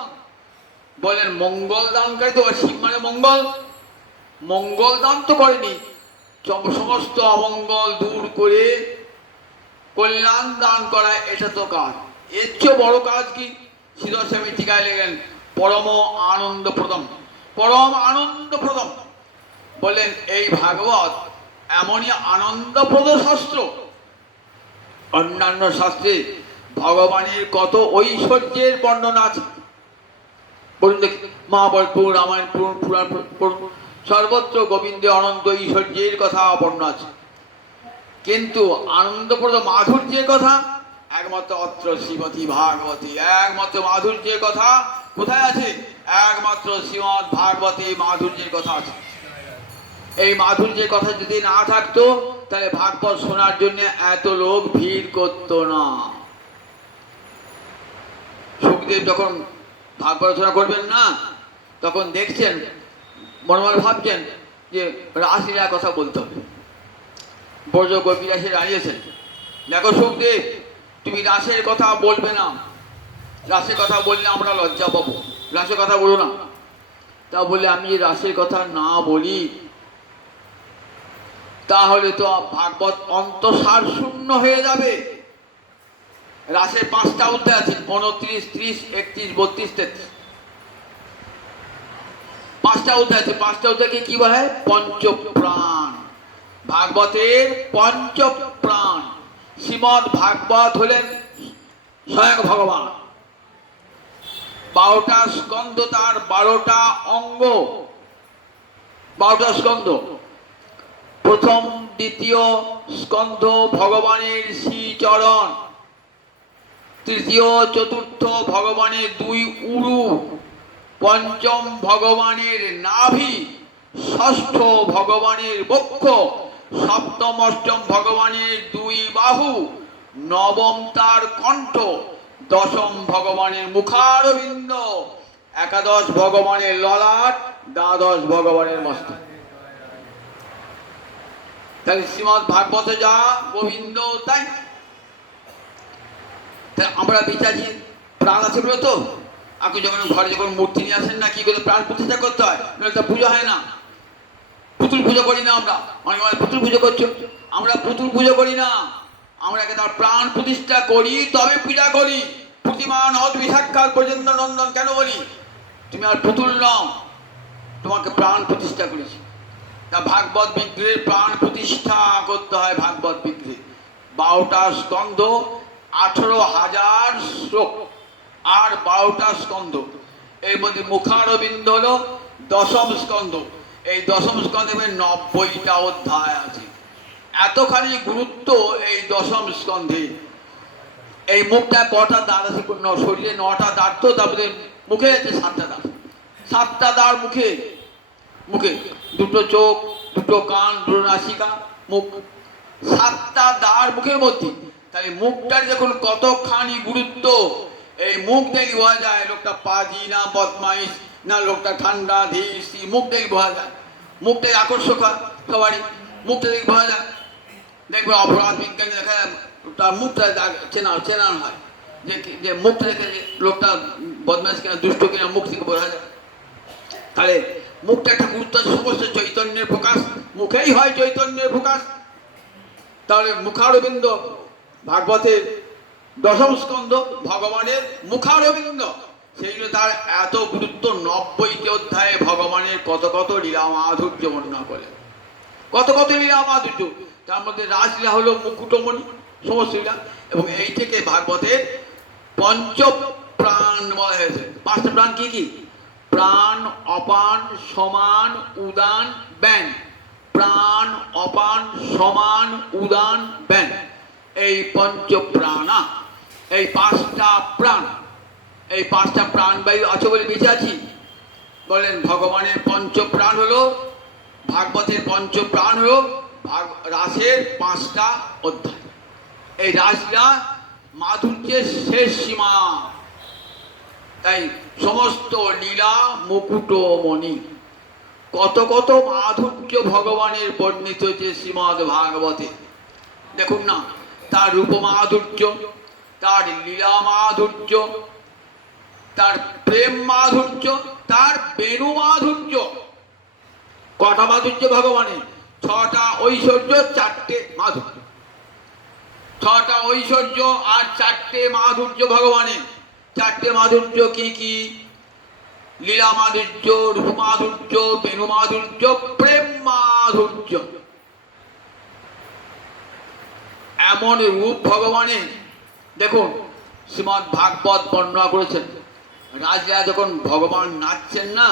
বলেন মঙ্গল দানকারী তো, শিব মানে মঙ্গল, মঙ্গল দান তো করেনি, সমস্ত অমঙ্গল দূর করে কল্যাণ দান করা, এটা তো কাজ। এর চেয়ে বড় কাজ কি? শ্রীধর স্বামী টিকায় লেগেন পরম আনন্দপ্রদম, পরম আনন্দপ্রদম। বললেন এই ভাগবত এমনই আনন্দপ্রদ শাস্ত্র। অন্যান্য শাস্ত্রে ভগবানের কত ঐশ্বর্যের বর্ণনা আছে, বলুন দেখি। মহাভারতপুর, রামায়ণ পুরাণ পড়ুন, সর্বত্র গোবিন্দে অনন্ত ঐশ্বর্যের কথা বর্ণনা আছে। কিন্তু আনন্দপ্রদ মাধুর্যের কথা একমাত্র অত্র শ্রীমতী ভাগবতী। একমাত্র মাধুর্যের কথা কোথায় আছে? একমাত্র শ্রীমৎ ভাগবতী মাধুর্যের কথা আছে। এই মাধুর্যের কথা যদি না থাকতো তাহলে ভাগবত শোনার জন্য এত লোক ভিড় করতো না। সুখদেব যখন ভাগবত রচনা করবেন না, তখন দেখছেন, মনে মনে ভাবছেন যে রাসলীলার কথা বলতে হবে। ব্রজ গোপীরা এসে দাঁড়িয়েছেন, দেখো সুখদেব, তুমি রাসের কথা বলবে না, রাসের কথা বললে আমরা লজ্জা পাবো, রাসের কথা বলো না। তা বলে আমি রাসের কথা না বলি তাহলে তো ভাগবত অন্তঃসার শূন্য হয়ে যাবে। রাসের 5টা অধ্যায় আছে, 29, 30, 31, 32, 33। 5টা অধ্যায় আছে। 5টা অধ্যায়কে কি বলা হয়? পঞ্চপ্রাণ। ভাগবতের পঞ্চপ্রাণ। শ্রীমৎ ভাগবত হলেন স্বয়ং ভগবান। 12টা স্কন্ধ, তার 12টা অঙ্গ, 12টা স্কন্ধ। প্রথম দ্বিতীয় স্কন্ধ ভগবানের শ্রীচরণ, তৃতীয় চতুর্থ ভগবানের 2 উরু, পঞ্চম ভগবানের নাভি, ষষ্ঠ ভগবানের বক্ষ, সপ্তম অষ্টম ভগবানের 2 বাহু, নবম তার কণ্ঠ, দশম ভগবানের মুখারবিন্দ, একাদশ ভগবানের ললাট, দ্বাদশ ভগবানের মস্তক। তাহলে শ্রীমৎ ভাগবতে যা গোবিন্দ তাই। আমরা বিচারি প্রাণ আছে বলে তো আপনি যখন ঘরে যখন মূর্তি নিয়ে আসেন না, কি করে প্রাণ প্রতিষ্ঠা করতে হয়, তা পুজো হয় না। পুতুল পুজো করি না আমরা, অনেক সময় পুতুল পুজো করছো, আমরা পুতুল পুজো করি না, আমরা তার প্রাণ প্রতিষ্ঠা করি, তবে পূজা করি। প্রতিমান অদ্ভি সাক্ষাৎ পর্যন্ত নন্দন কেন বলি? তুমি আর পুতুল নও, তোমাকে প্রাণ প্রতিষ্ঠা করেছি। তা ভাগবত বিগ্রহের প্রাণ প্রতিষ্ঠা করতে হয়। ভাগবত বিগ্রহে 12টা স্কন্ধ, 18,000 শ্লোক আর 12টা স্কন্ধ। এর মধ্যে মুখারবিন্দ হলো 10ম স্কন্ধ। এই 10ম স্কন্ধে 90টা অধ্যায় আছে। এতখানি গুরুত্ব এই 10ম স্কন্ধে। এই মুখটা কটা দাঁত আছে? শরীরে 9টা দাঁত, তো তারপরে মুখে আছে 7টা দাঁত। 7টা দাঁত মুখে, মুখে 2টো চোখ, 2টো কান, 2টো নাসিকা, মুখ, 7টা দাঁত মুখের মধ্যে। তাই মুখটার যখন কতখানি গুরুত্ব, এই মুখ দেখে বোঝা যায় লোকটা পাজি না বদমাইশ, না লোকটা ঠান্ডা ধীর। মুখ দেখে বোঝা যায়। মুখটাই আকর্ষক সবারই, মুখটা দেখে বোঝা যায়। দেখবে অপরাধ বিজ্ঞানী দেখা যায় তার মুখটা চেনানো হয়, যে মুখটা দেখে লোকটা বদমাইশ কিনা দুষ্ট কিনা মুখ থেকে বোঝা যায়। তাহলে মুখটা একটা গুরুত্ব আছে, সমস্ত চৈতন্যের প্রকাশ মুখেই হয়, চৈতন্যের প্রকাশ। তাহলে মুখারবিন্দ ভাগবতের 10ম স্কন্ধ ভগবানের মুখারবিন্দ, সেইগুলো তার এত গুরুত্ব। 90টি অধ্যায়ে ভগবানের কত কত লীলা মাধুর্য বর্ণনা করে, কত কত লীলা মাধুর্য। তার মধ্যে রাসলীলা হলো মুকুটমণি সমস্ত লীলা। এবং এই থেকে ভাগবতের পঞ্চপ্রাণ বলা হয়েছে। 5টা প্রাণ কি কি? প্রাণ, অপান, সমান, উদান, ব্যান। প্রাণ, অপান, সমান, উদান, ব্যান, এই পঞ্চপ্রাণা। এই 5টা প্রাণ, এই 5টা প্রাণ বায়ু আছে বলে বেঁচে আছি। বলেন ভগবানের পঞ্চপ্রাণ হলো, ভাগবতের পঞ্চপ্রাণ হলো রাসের 5টা অধ্যায়। এই রাসলীলা মাধুর্যের শেষ সীমা। তাই সমস্ত লীলা মুকুটমণি। কত কত মাধুর্য ভগবানের বর্ণিত যে শ্রীমদ্ ভাগবতে। দেখুন না, তার রূপ মাধুর্য, তার লীলা মাধুর্য, তার প্রেম মাধুর্য, তার বেণু মাধুর্য। কটা মাধুর্য ভগবানের? 6টা ঐশ্বর্য, 4টে মাধুর্য। ছটা ঐশ্বর্য আর চারটে মাধুর্য ভগবানের। চারটে মাধুর্য কি কি? লীলা মাধুর্য, রূপ মাধুর্য, বেণু মাধুর্য, প্রেম মাধুর্য। এমন রূপ ভগবানের। দেখুন শ্রীমদ্ ভাগবত বর্ণনা করেছেন, রাজরা যখন ভগবান নাচছেন না,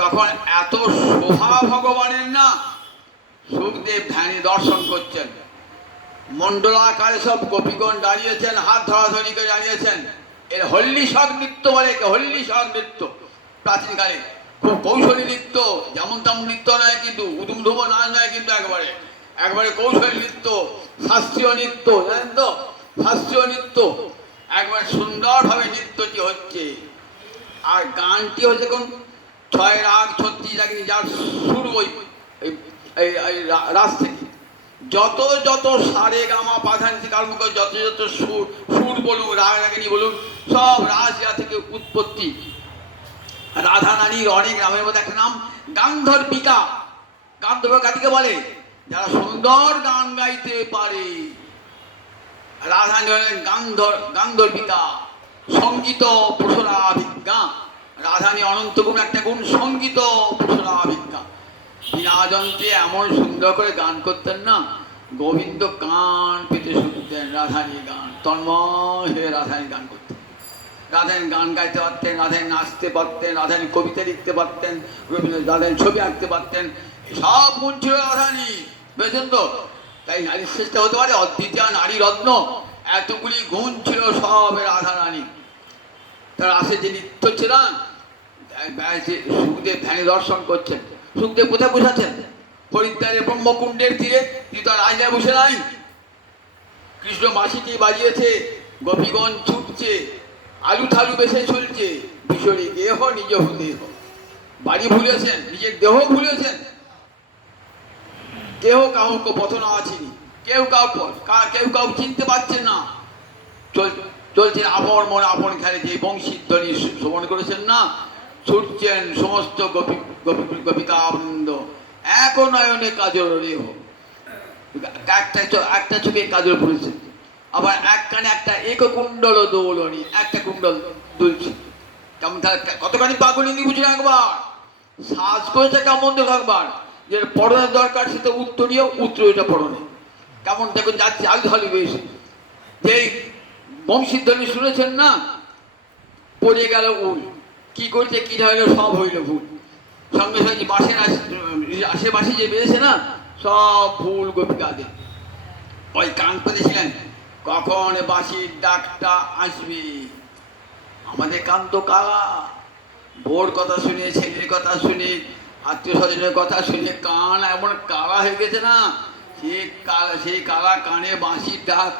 তখন এত শোভা ভগবানের না, সুখদেব ধ্যানে দর্শন করছেন। মণ্ডলাকারে সব গোপীগণ দাঁড়িয়েছেন, হাত ধরাধরি করে দাঁড়িয়েছেন। এর হল্লিশক নৃত্য বলে, হল্লিশক নৃত্য প্রাচীনকালে খুব কৌশলী নৃত্য, যেমন তেমন নৃত্য নয় কিন্তু, উদুমধুম নাচ নয় কিন্তু, একবারে একবারে কৌশলী নৃত্য, শাস্ত্রীয় নৃত্য, জানেন তো, শাস্ত্রীয় নৃত্য, একবার সুন্দরভাবে নৃত্যটি হচ্ছে। আর গানটি হচ্ছে কোন 6 রাগ 36 রাগিনী, যার সুর ওই রাস থেকে যত যত সারে গামা পাধান থেকে আরম্ভ করে যত যত সুর সুর বলুন, রাগ রাগিনী বলুন, সব রাসিয়া থেকে উৎপত্তি। রাধা রানীর অনেক নামের মধ্যে একটা নাম গান্ধর্বিকা। গান্ধর্বিকা কাকে বলে? যারা সুন্দর গান গাইতে পারে। রাধা হলেন গান্ধর্বিকা, সঙ্গীত প্রসরাভিজ্ঞা। রাধানী অনন্ত গুণ একটা গুণ, সঙ্গীত প্রসরাভিজ্ঞা। বিনা যন্ত্রে এমন সুন্দর করে গান করতেন না, গোবিন্দ কান পেতে শুনতেন রাধানীর গান, তন্ময় হয়ে রাধানীর গান করতেন। রাধানী গান গাইতে পারতেন, রাধানী নাচতে পারতেন, রাধানী কবিতা লিখতে পারতেন, রাধানী ছবি আঁকতে পারতেন, সব গুণ ছিল রাধানী, বুঝেছেন তো? তাই নারী শ্রেষ্ঠ হতে পারে, অদ্বিতীয় নারী রত্ন, এতগুলি গুণ ছিল সব রাধা রানী। তার আসে যে নৃত্য ছিল, সুখদেব ধ্যানে দর্শন করছেন। সুখদেব কোথায় বসেছেন? হরিদ্বারের ব্রহ্মকুণ্ডের তীরে। তিনি তো রাজা বসে নাই। কৃষ্ণ বাঁশিটি বাজিয়েছে, গোপীগণ ছুটছে, আলু থালু বেশে চলছে। বিশরী দেহ নিজ দেহ, বাড়ি ভুলেছেন, নিজের দেহ ভুলেছেন। কেউ কাউকে পথনা আছেনি, কেউ কাউ চিনতে পারছেন না। চলছে আপন মন আপন খেলে, যে বংশীধ্বনি শ্রবণ করেছেন না, ছুটছেন সমস্ত গোপিকা বৃন্দ, এক নয়নে কাজল রেহ। একটা চোখে কাজল পড়েছে, আবার এক কানে একটা এককুণ্ডল দোলনি, একটা কুণ্ডল দুলছে। কেমন কতখানি পাগলিনী বুঝলেন একবার? সাজ করেছে কেমন দেখো একবার, যে পড়নের দরকার সেটা উত্তরীয়, উত্তরীয়টা পড়নে কেমন দেখুন যাচ্ছে আলু থালু বেশি। যেই বংশীধ্বনি শুনেছেন না, পড়ে গেল উল, কি করছে কি হইল, সব হইল ভুল। সঙ্গে সঙ্গে বাসের আশেপাশে যে বেড়েছে না, সব ভুল গোপিকাদের। ওই কান পেতেছিলেন কখন বাঁশির ডাকটা আসবে। আমাদের কান তো কালা, বোর কথা শুনে, ছেলের কথা শুনে, আত্মীয় স্বজনের কথা শুনে কান এমন কালা হয়ে গেছে না, সেই কালা কানে বাঁশির ডাক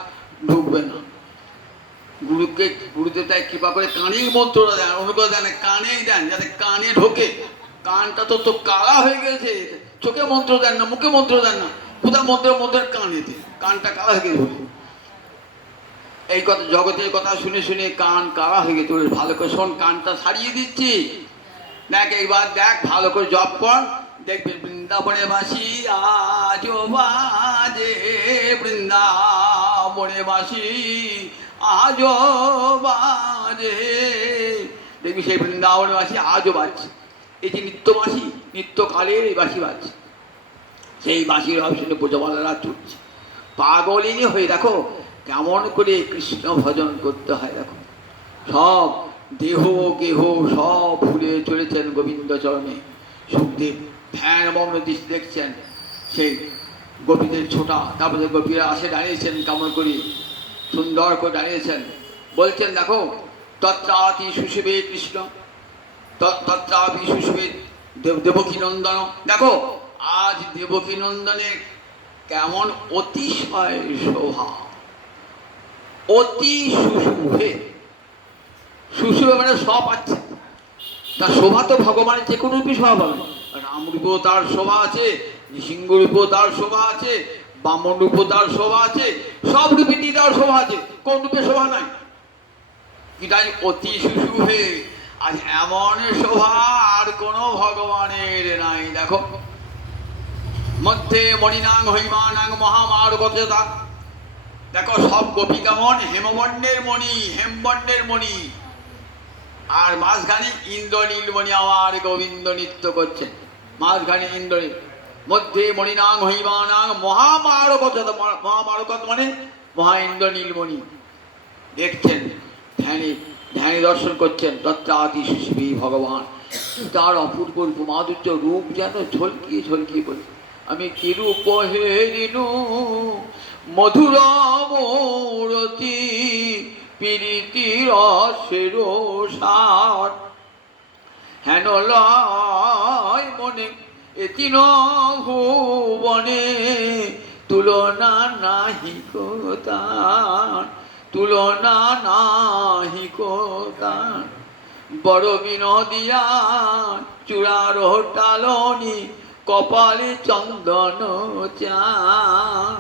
ঢুকবে না। গুরুদেব তাই কৃপা করে কানেই মন্ত্রটা দেন, অনুগ্রহ দেন, কানেই দেন, যাতে কানে ঢোকে। কানটা তো কালা হয়ে গেছে, চোখে মন্ত্র দেন না, মুখে মন্ত্র দেন না, কোথাও মন্ত্রের কানেতে, কানটা কালা হয়ে গেছে। এই কথা জগতের কথা শুনে শুনে কান কালা হয়ে গেছে। ভালো করে শোন, কানটা সারিয়ে দিচ্ছি, দেখ এইবার দেখ, ভালো করে জপ কর, দেখবে বৃন্দাবনে বাসি আজো বাজে, বৃন্দাবনে বাসি আজো বাজে। দেখবি সেই বৃন্দাবনে বাসি আজও বাজছে। এই যে নিত্যবাসী, নিত্যকালের এই বাসি বাজছে, সেই বাসির ভাব শুনে ব্রজবালারা ছুটছে। পাগলিনী হয়ে দেখো কেমন করে কৃষ্ণ ভজন করতে হয়। দেখো সব দেহ গেহ সব ভুলে চলেছেন গোবিন্দ চরণে। সুখদেব ধ্যান মগ্ন দৃষ্টি দেখছেন সেই গোপীদের ছোটা, তারপরে গোপীরা আসে দাঁড়িয়েছেন, কেমন করে সুন্দর করে দাঁড়িয়েছেন। বলছেন দেখো, তত্রাতি সুশিবে কৃষ্ণ, তত্রাপি সুশিবে দেবকী নন্দন। দেখো আজ দেবকী নন্দনের কেমন অতিশয় শোভা, অতি সুশুভে। সুশুভে মানে সব আছে, তার শোভা তো ভগবানের যে কোনো রূপে শোভা পাবে। রামরূপেও তার শোভা আছে, নৃসিংহরূপেও তার শোভা আছে, বামন রূপেও তার শোভা আছে, সব রূপেই তার শোভা আছে, কোন রূপে শোভা নাই? এটাই অতি সুশুভে। আজ এমন শোভা আর কোনো ভগবানের নাই। দেখো মধ্যে মণিনাং হৈমানাং মহামারগতা, দেখো সব গোপী কেমন হেমবর্ণের মণি, হেমবর্ণের মণি, আর মাঝখানে ইন্দ্রনীলমণি আমার গোবিন্দ নৃত্য করছেন। মাঝখানে ইন্দ্রনীল, মধ্যে মণিনাং হৈমানাং মহামারকত, মহামারকত মানে মহা ইন্দ্রনীলমণি। দেখছেন, ধ্যানে ধ্যানে দর্শন করছেন দত্তাদি শিবী ভগবান। তার অপূর্ব মাধুর্য রূপ যেন ঝলকিয়ে ঝলকিয়ে বলে, আমি কি রূপ হেরিনু মধুর মূরতি প্রীতি রসের সার, হেন লয় মনে এতিন ভুবনে তুলনা নাহি কোতান, তুলনা নাহি কোতান। বড় বিনোদিয়া চূড়ার টালনি কপালে চন্দন চান,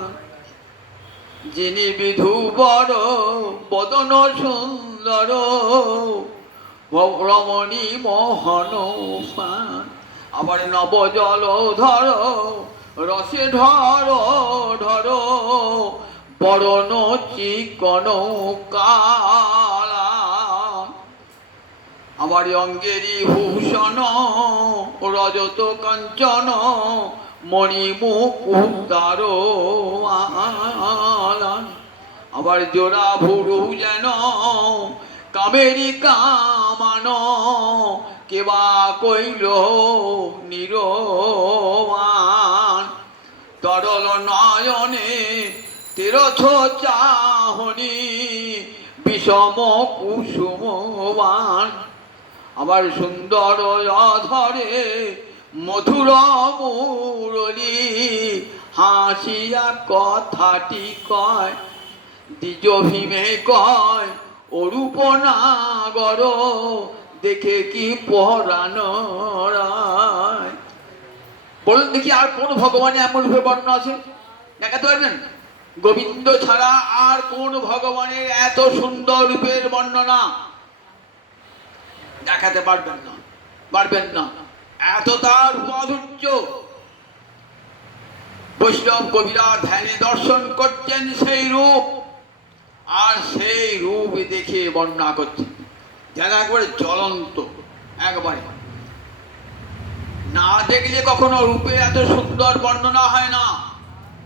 যিনি বিধু বড় বদন সুন্দর রমণী মোহন পান। আবার নব জল ধর রসে ধর ধর বরণ চিকন কালা, আমার অঙ্গেরি ভূষণ রজত কাঞ্চন মণিমুকুতার আলান। আবার জোড়া ভুরু যেন কামেরি কামান, কেবা কইল নিরবান। তরল নয়নে তীরথ চাহনি বিষম কুসুমবান। আবার সুন্দর অধরে মধুর মুরলী, হাসিয়া কথাটি কয় দ্বিজ ভীমে কয় অরূপ নাগর, দেখে কি পরাণ রায়। বলুন দেখি আর কোন ভগবানের এমন রূপে বর্ণনা আছে? দেখাতে পারবেন? গোবিন্দ ছাড়া আর কোন ভগবানের এত সুন্দর রূপের বর্ণনা দেখাতে পারবেন না, পারবেন না। এত তার মাধুর্য। বৈষ্ণব কবিরা ধ্যানে দর্শন করছেন সেই রূপ, আর সেই রূপ দেখে বর্ণনা করছেন যেন একবারে জ্বলন্ত। একবারে না দেখলে কখনো রূপে এত সুন্দর বর্ণনা হয় না।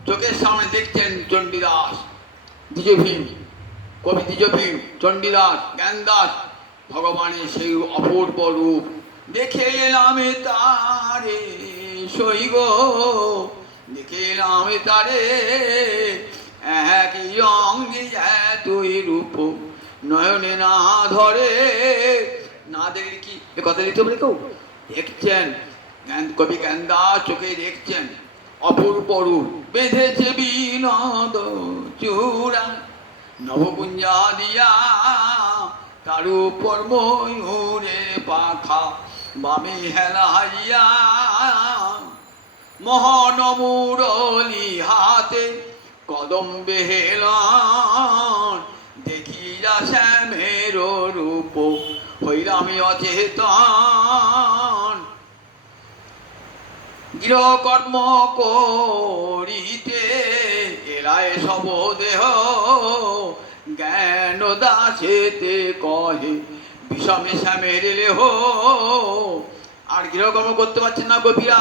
চোখের সামনে দেখছেন চণ্ডীদাস, দ্বিজ ভীম, কবি দ্বিজ ভীম, চণ্ডীদাস, জ্ঞানদাস, ভগবানের সেই অপূর্ব রূপ দেখে এলাম তারে সইগ, দেখে এলাম তারে একই অঙ্গে এতই রূপ নয়নে না ধরে। না দেখলে কি এ কথা লিখতে পারে কেউ? দেখছেন কবি জ্ঞানদাস চোখে দেখছেন অপূর্ব রূপ বেঁধেছে বিনোদ চূড়া, নবকুঞ্জা দিয়া তার উপর ময়ূরের পাখা বামে হেলাইয়া, মোহন মুরলী হাতে কদম্বে হেলন, দেখিয়া শ্যামের রূপ হইলামি অচেতন। গৃহকর্ম করিতে এলায় সব দেহ, জ্ঞান দাসেতে কহে বিষমে শ্যামের লেহ। আর গৃহকর্ম করতে পারছেন না গোপীরা,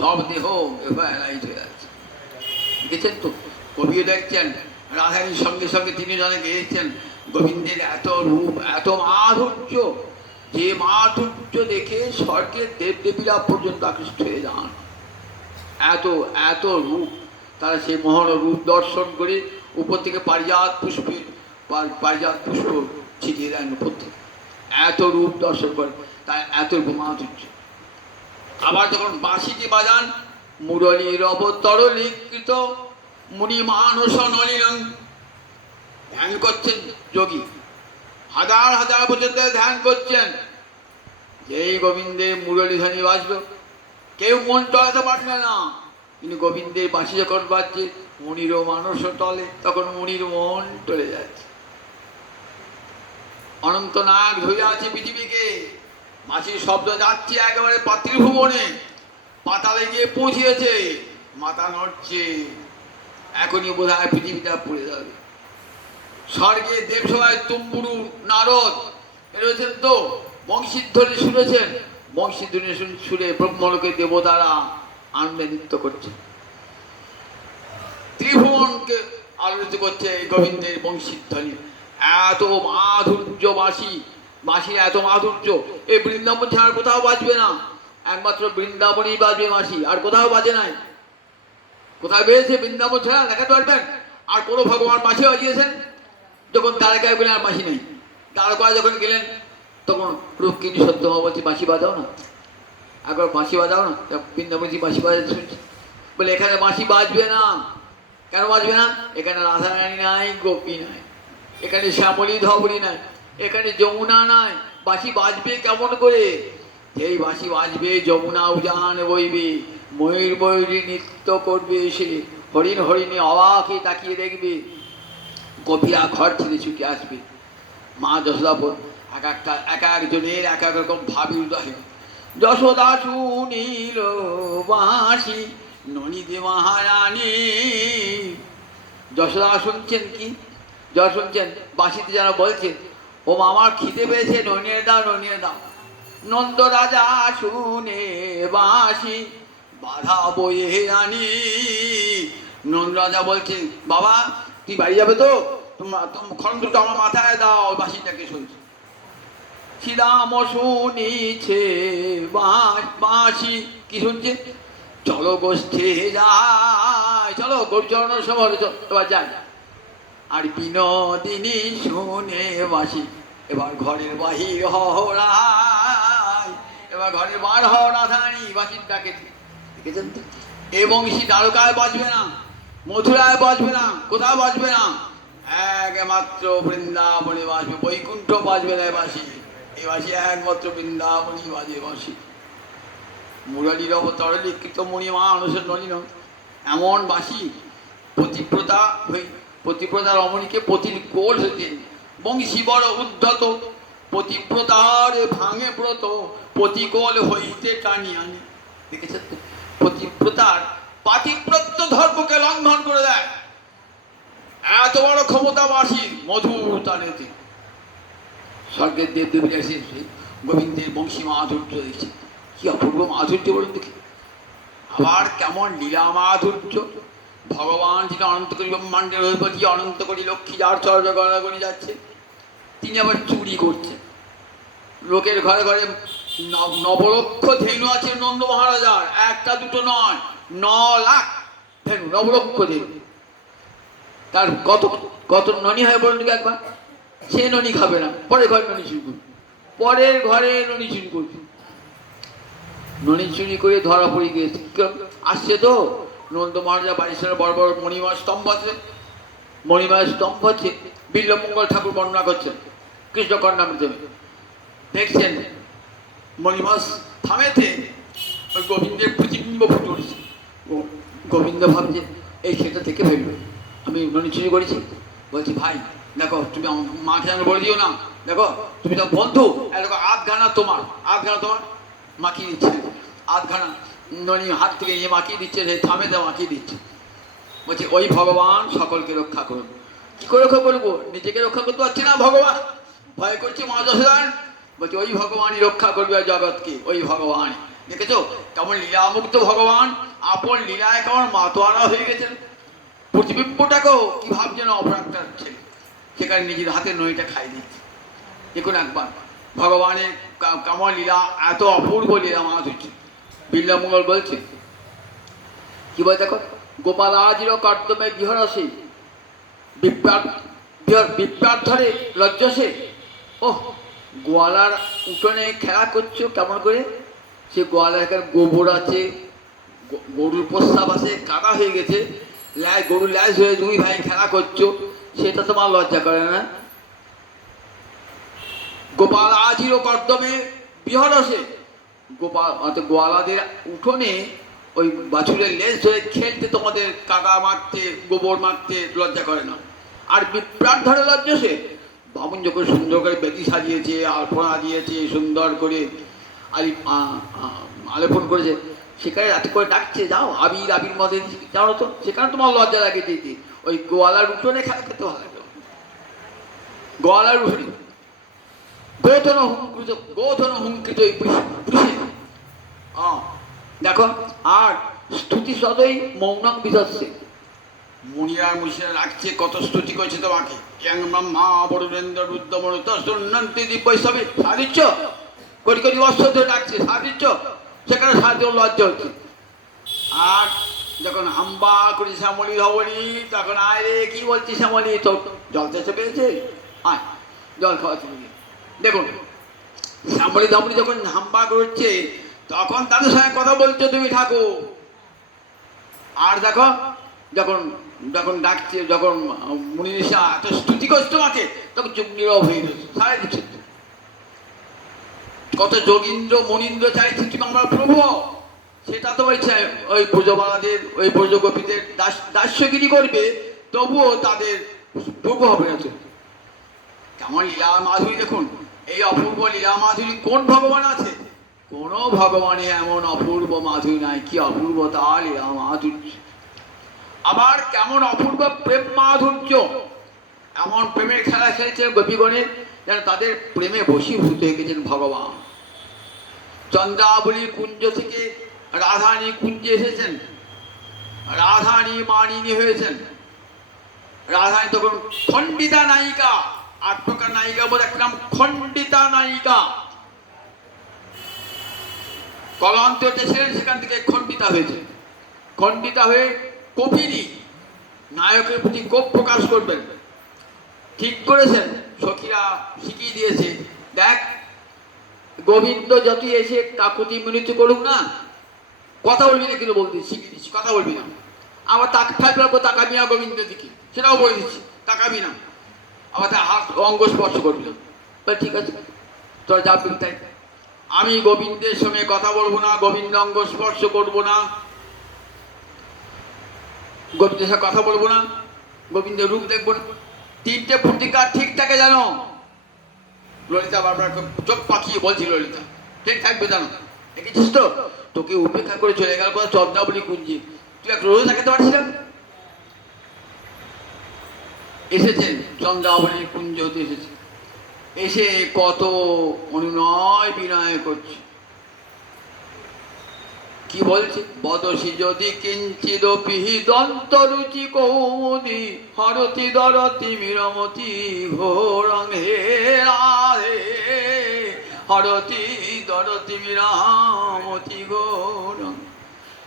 সব দেহ এলাই চলে যাচ্ছে। দেখেছেন তো, কবিও দেখছেন রাধারীর সঙ্গে সঙ্গে তিনি জনে গেয়েছেন গোবিন্দের এত রূপ, এত মাধুর্য, যে মাধুর্য দেখে স্বর্গের দেবদেবীরা পর্যন্ত আকৃষ্ট হয়ে যান। এত এত রূপ, তারা সেই মোহন রূপ দর্শন করে উপর থেকে পারিজাত পুষ্প ছিটিয়ে দেন উপর থেকে, এত রূপ দর্শন করে, তাই এত মাধুর্য। আবার যখন বাঁশিটি বাজান মুরলীর অবতরলীকৃত মুনি মানস নলিনং, ধ্যান করছেন যোগী, হাজার হাজার বছর ধরে ধ্যান করছেন। যেই গোবিন্দের মুরলীধ্বনি বাজল, কেউ মন টলাতে পারবে না, কিন্তু গোবিন্দের বাঁশি যখন বাজছে মুনির মানস তলে, তখন মুনির মন টলে যাচ্ছে। অনন্ত নাগ ধরে আছে পৃথিবীকে, বাঁশির শব্দ যাচ্ছে একেবারে পাতৃভুবনে, পাতালে গিয়ে পৌঁছিয়েছে, মাথা নড়ছে, এখনই বোধ হয় পৃথিবীটা পড়ে যাবে। স্বর্গে দেবসভায় তুম্বুরু নারদ রয়েছেন তো, বংশীধ্বনি শুনেছেন, বংশীধ্বনি শুনে ব্রহ্মলোকে দেবতারা আনন্দে নৃত্য করছে, ত্রিভুবনকে আলোচিত করছে এই গোবিন্দের বংশীধ্বনি। এত মাধুর্য বাঁশির এত মাধুর্য, এই বৃন্দাবন ছাড়া কোথাও বাজবে না, একমাত্র বৃন্দাবনেই বাজবে বাঁশি, আর কোথাও বাজে নাই। কোথায় বেড়েছে বৃন্দাবন ছাড়া দেখাতে পারবেন? আর কোনো ভগবান বাঁশি বাজিয়েছেন? যখন দ্বারকায় গেলেন আর বাঁশি নেই, দ্বারকায় যখন গেলেন তখন রুক্মিণী সত্যভামা বলছে বাঁশি বাজাও না, একবার বাঁশি বাজাও না। বৃন্দাবনজি বাঁশি বাজাতে শুনছি, বলে এখানে বাঁশি বাজবে না। কেন বাজবে না? এখানে রাধারানী নাই, গোপী নাই, এখানে শ্যামলী ধবলী নাই, এখানে যমুনা নাই, বাঁশি বাজবে কেমন করে? যেই বাঁশি বাজবে যমুনা উজান বইবে, ময়ূর ময়ূরী নৃত্য করবে, এসে হরিণ হরিণে অবাকে তাকিয়ে দেখবে, গোপীরা ঘর ছেড়ে ছুটে আসবে। মা যশোদা এক একজনের এক এক রকম ভাবে উদয়। যশোদা শুনিল বাঁশি ননীদে মহারানী। যশোদা শুনছেন কি? যা শুনছেন বাঁশিতে যারা বলছেন, ও আমার খিদে পেয়েছে, ননিয়ে দাও ননিয়ে দাও। নন্দ রাজা শুনে বাঁশি বাধা বয়ে আনি। নন্দ রাজা বলছেন, বাবা তুই বাড়ি যাবে তো, তোমার খন্ডটা আমার মাথায় দাও, বাঁশিটাকে শুনছে। শ্রীরাম শুনিছে বাঁশি, কি শুনছে? চলো গোষ্ঠে যায়, চলো গৌরচরণ সভার এবার যায়। আর বিনোদিনী শুনে বাঁশি, এবার ঘরের বাহির হরাই, এবার ঘরের বার হরাধানী বাঁশির ডাকে। দেখেছেন তো? এ বংশী দ্বারকায় বাজবে না, মথুরায় বাজবে না, কোথাও বাজবে না, একমাত্র বৃন্দাবনে বাজবে। বৈকুণ্ঠ বাজবে না বাঁশি, এই বাঁশি একমাত্র বৃন্দাবনই বাজে বাঁশি। মুরলীর অবতর লিখিত মণিমা মানুষের নলিন, এমন বাঁশি পতিব্রতা রমণীকে পতির কোল হতেন। বংশী বড় উদ্ধত, পতিব্রতার ভাঙে ব্রত, পতিকোল হইতে টানি আনি। দেখেছেন তো? পতিব্রতার পাতিব্রত্য ধর্মকে লঙ্ঘন করে দেয়, এত বড় ক্ষমতা বাঁশির মধুর তালেতে। স্বর্গের দেব দেবী এসে গোবিন্দের বংশী মাধুর্য দেখছে, কি অপূর্ব মাধুর্য বলুন দেখি। আবার কেমন লীলা মাধুর্য! ভগবান যিনি অনন্ত করি ব্রহ্মাণ্ডের অধিপতি, অনন্ত করি লক্ষ্মী যার চর্য গড়া করে যাচ্ছে, তিনি আবার চুরি করছেন। লোকের ঘরে ঘরে নবলক্ষ ধেনু আছে নন্দ মহারাজার, একটা দুটো নয়, 9 লাখ ধেনু, নবলক্ষ ধেনু। তার কত কত ননি হয় বলুন একবার? সে ননি খাবে না, পরের ঘরে ননি চুরি করবে, পরের ঘরে ননি চুরি করবে। ননি চুরি করে ধরা পড়ে গিয়েছে, আসছে তো নন্দ মহারাজা বাড়ির সামনে বড় বড় মণিময় স্তম্ভ আছে, মণিময় স্তম্ভ আছে, বিল্বমঙ্গল ঠাকুর বর্ণনা করছেন কৃষ্ণকর্ণামৃতমে। দেখছেন মণিময় থামেতে ওই গোবিন্দের প্রতিবিম্ব ফুটে উঠেছে। গোবিন্দ ভাবছে এই সেটা থেকে ফেলবে, আমি ননি চুরি করেছি। বলছি ভাই দেখো, তুমি আমার মাকে যেন বলে দিও না, দেখো তুমি তো বন্ধু, দেখো আধখানা তোমার, আধখানা তোমার। মাখিয়ে দিচ্ছে, আধখানা ননি হাত থেকে নিয়ে মাখিয়ে দিচ্ছে, সে থামে দেওয়া মাখিয়ে দিচ্ছে। বলছে ওই ভগবান সকলকে রক্ষা করুন। কি করে রক্ষা করবো? নিজেকে রক্ষা করতে পারছি না, ভগবান ভয় করছে মা যশোদার। বলছে ওই ভগবানই রক্ষা করবে জগৎকে, ওই ভগবান। দেখেছো কেমন লীলামুক্ত ভগবান, আপন লীলায় কেমন মাতোয়ারা হয়ে গেছেন। প্রতিবিম্বটাকেও কি ভাবছেন অপরাধটা ছেলে, সেখানে নিজের হাতে নইটা খাই দিচ্ছে। দেখুন একবার ভগবানের কেমন লীলা, এত অপূর্ব লীলা মাধুর্য। বিল্বমঙ্গল বলছে কি বল, দেখো গোপালাজির কর্দমে বিহরসে বিপ্রার ধরে লজ্জসে। ও গোয়ালার উঠোনে খেলা করছো কেমন করে? সে গোয়ালার এখানে গোবর আছে, গরুর প্রস্রাব আছে, কাদা হয়ে গেছে, গরুর ল্যাস হয়ে দুই ভাই খেলা করছো, সেটা তোমার লজ্জা করে না? গোপাল আজির কর্দমে বিহরসে, গোয়ালাদের উঠোনে ওই বাছুরের লেজ ধরে খেলতে তোমাদের কাদা মারতে, গোবর মারতে লজ্জা করে না? আর বিপ্রাট ধরে লজ্জসে, বামুন যখন সুন্দর করে বেদি সাজিয়েছে, আলপনা দিয়েছে, সুন্দর করে আলেপন করেছে, সেখানে রাতে করে ডাকছে, যাও আবির আবির মধ্যে জানো তো, সেখানে তোমার লজ্জা লাগে দিতে। ওই গোয়ালার উঠোনে খেলা খেতে ভালো লাগে, গোয়ালার উঠোনে গোধন হুঙ্কৃত দেখো। আর স্তুতি সদয় মৌনং বিধস্যে, মুনিরা মুনিরা রাখছে, কত স্তুতি করেছে তোমাকে। ব্রহ্মা বরুণেন্দ্র রুদ্রমরুতি দিব্যৈসবে সাধিচ্ছ, কোটি কোটি বৎসর ধরে ডাকছে, সাধিচ্ছ, সেখানে সাহায্য লজ্জা হচ্ছে। আর যখন হাম্বা করি শ্যামলি ধবলি, তখন আয় রে কি বলছি শ্যামলি, তো জল চেষে পেয়েছে, আয় জল খাওয়া চলে। দেখুন শ্যামলি ধবলি যখন হাম্বা করছে, তখন তাদের সঙ্গে কথা বলছো তুমি ঠাকুর। আর দেখো যখন যখন ডাকছে, যখন মুনি ঋষা এত স্তুতি করছে তোমাকে, তখন চুপ নীরব হয়ে গেছে, সারা দিচ্ছে। কত যোগীন্দ্র মনীন্দ্র চাইছি তুমি আমার প্রভু, সেটা তো ওই ব্রজবালাদের, ওই ব্রজগোপীদের দাস্যগিরি করবে, তবুও তাদের প্রভু হবে না। তো কেমন লীলা মাধুরী দেখুন, এই অপূর্ব লীলা মাধুরী কোন ভগবান আছে? কোন ভগবানে এমন অপূর্ব মাধুরী নাই। কি অপূর্ব তার লীলা মাধুর্য! আবার কেমন অপূর্ব প্রেম মাধুর্য! এমন প্রেমের খেলা খেলেছে গোপীগণের, যেন তাদের প্রেমে বশীভূত হয়ে গেছেন ভগবান। চন্দ্রাবলীর কুঞ্জ থেকে রাধারানী কুঞ্জে এসেছেন, রাধারানী মানিনী হয়েছেন। রাধারানী তখন খণ্ডিতা নায়িকা, 8 প্রকার নায়িকা বলে এক নাম খণ্ডিতা নায়িকা। কলন্ত ছিলেন, সেখান থেকে খণ্ডিতা হয়েছে। খণ্ডিতা হয়ে কপিনী, নায়কের প্রতি কোপ প্রকাশ করবেন, ঠিক করেছেন। সখীরা শিখিয়ে দিয়েছে, দেখ গোবিন্দ যতই এসে কাকুতি মিনতি করুক না, কথা বলবি না, কিন্তু বলতে শিখিয়ে দিচ্ছি, কথা বলবি না। আবার তাকাবি না গোবিন্দের দিকে, সেটাও বলে দিচ্ছি, তাকাবি না। আবার তার হাত অঙ্গ স্পর্শ করবি না। ঠিক আছে, তোরা যাবি তাই। আমি গোবিন্দের সঙ্গে কথা বলবো না, গোবিন্দ অঙ্গ স্পর্শ করবো না, গোবিন্দের সাথে কথা বলবো না, গোবিন্দের রূপ দেখবো না। 3টে প্রতিকার ঠিক থাকে জানো? ললিতা বারবার চোখ পাকিয়ে বলছি, ললিতা ঠিক থাকবে জানো, দেখেছিস তো? তোকে উপেক্ষা করে চলে গেল কথা চন্দ্রাবলী কুঞ্জি, তুই এক রোজ দেখাতে পারছিস না? এসেছেন চন্দ্রাবলী কুঞ্জ হতে এসেছে, এসে কত অনুনয় বিনয় করছে। কি বলছে? বদসি যদি কিঞ্চিদপি দন্তরুচি কৌমুদি হরতি দরতি মিরমতি ঘোরং হে রাধে, হরতি দরতি মিরামতি ঘোরং।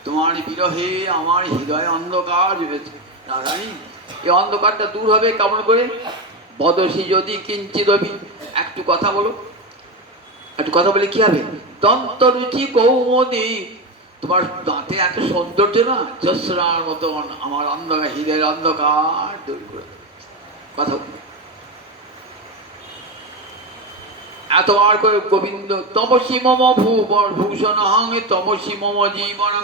তোমার বিরহে আমার হৃদয় অন্ধকার হয়েছে রাধারানী, এই অন্ধকারটা দূর হবে কেমন করে? বদসি যদি কিঞ্চিদপি, একটু কথা বলো, একটু কথা বলে কি হবে? দন্তরুচি কৌমুদি, তোমার দাঁতে এত সৌন্দর্য না, জসরার মতন আমার অন্ধকার, হৃদয়ের অন্ধকার দূর করে কথা বল। এতবার করে গোবিন্দ, তমসি মম ভূষণ তমসি মম জীবন,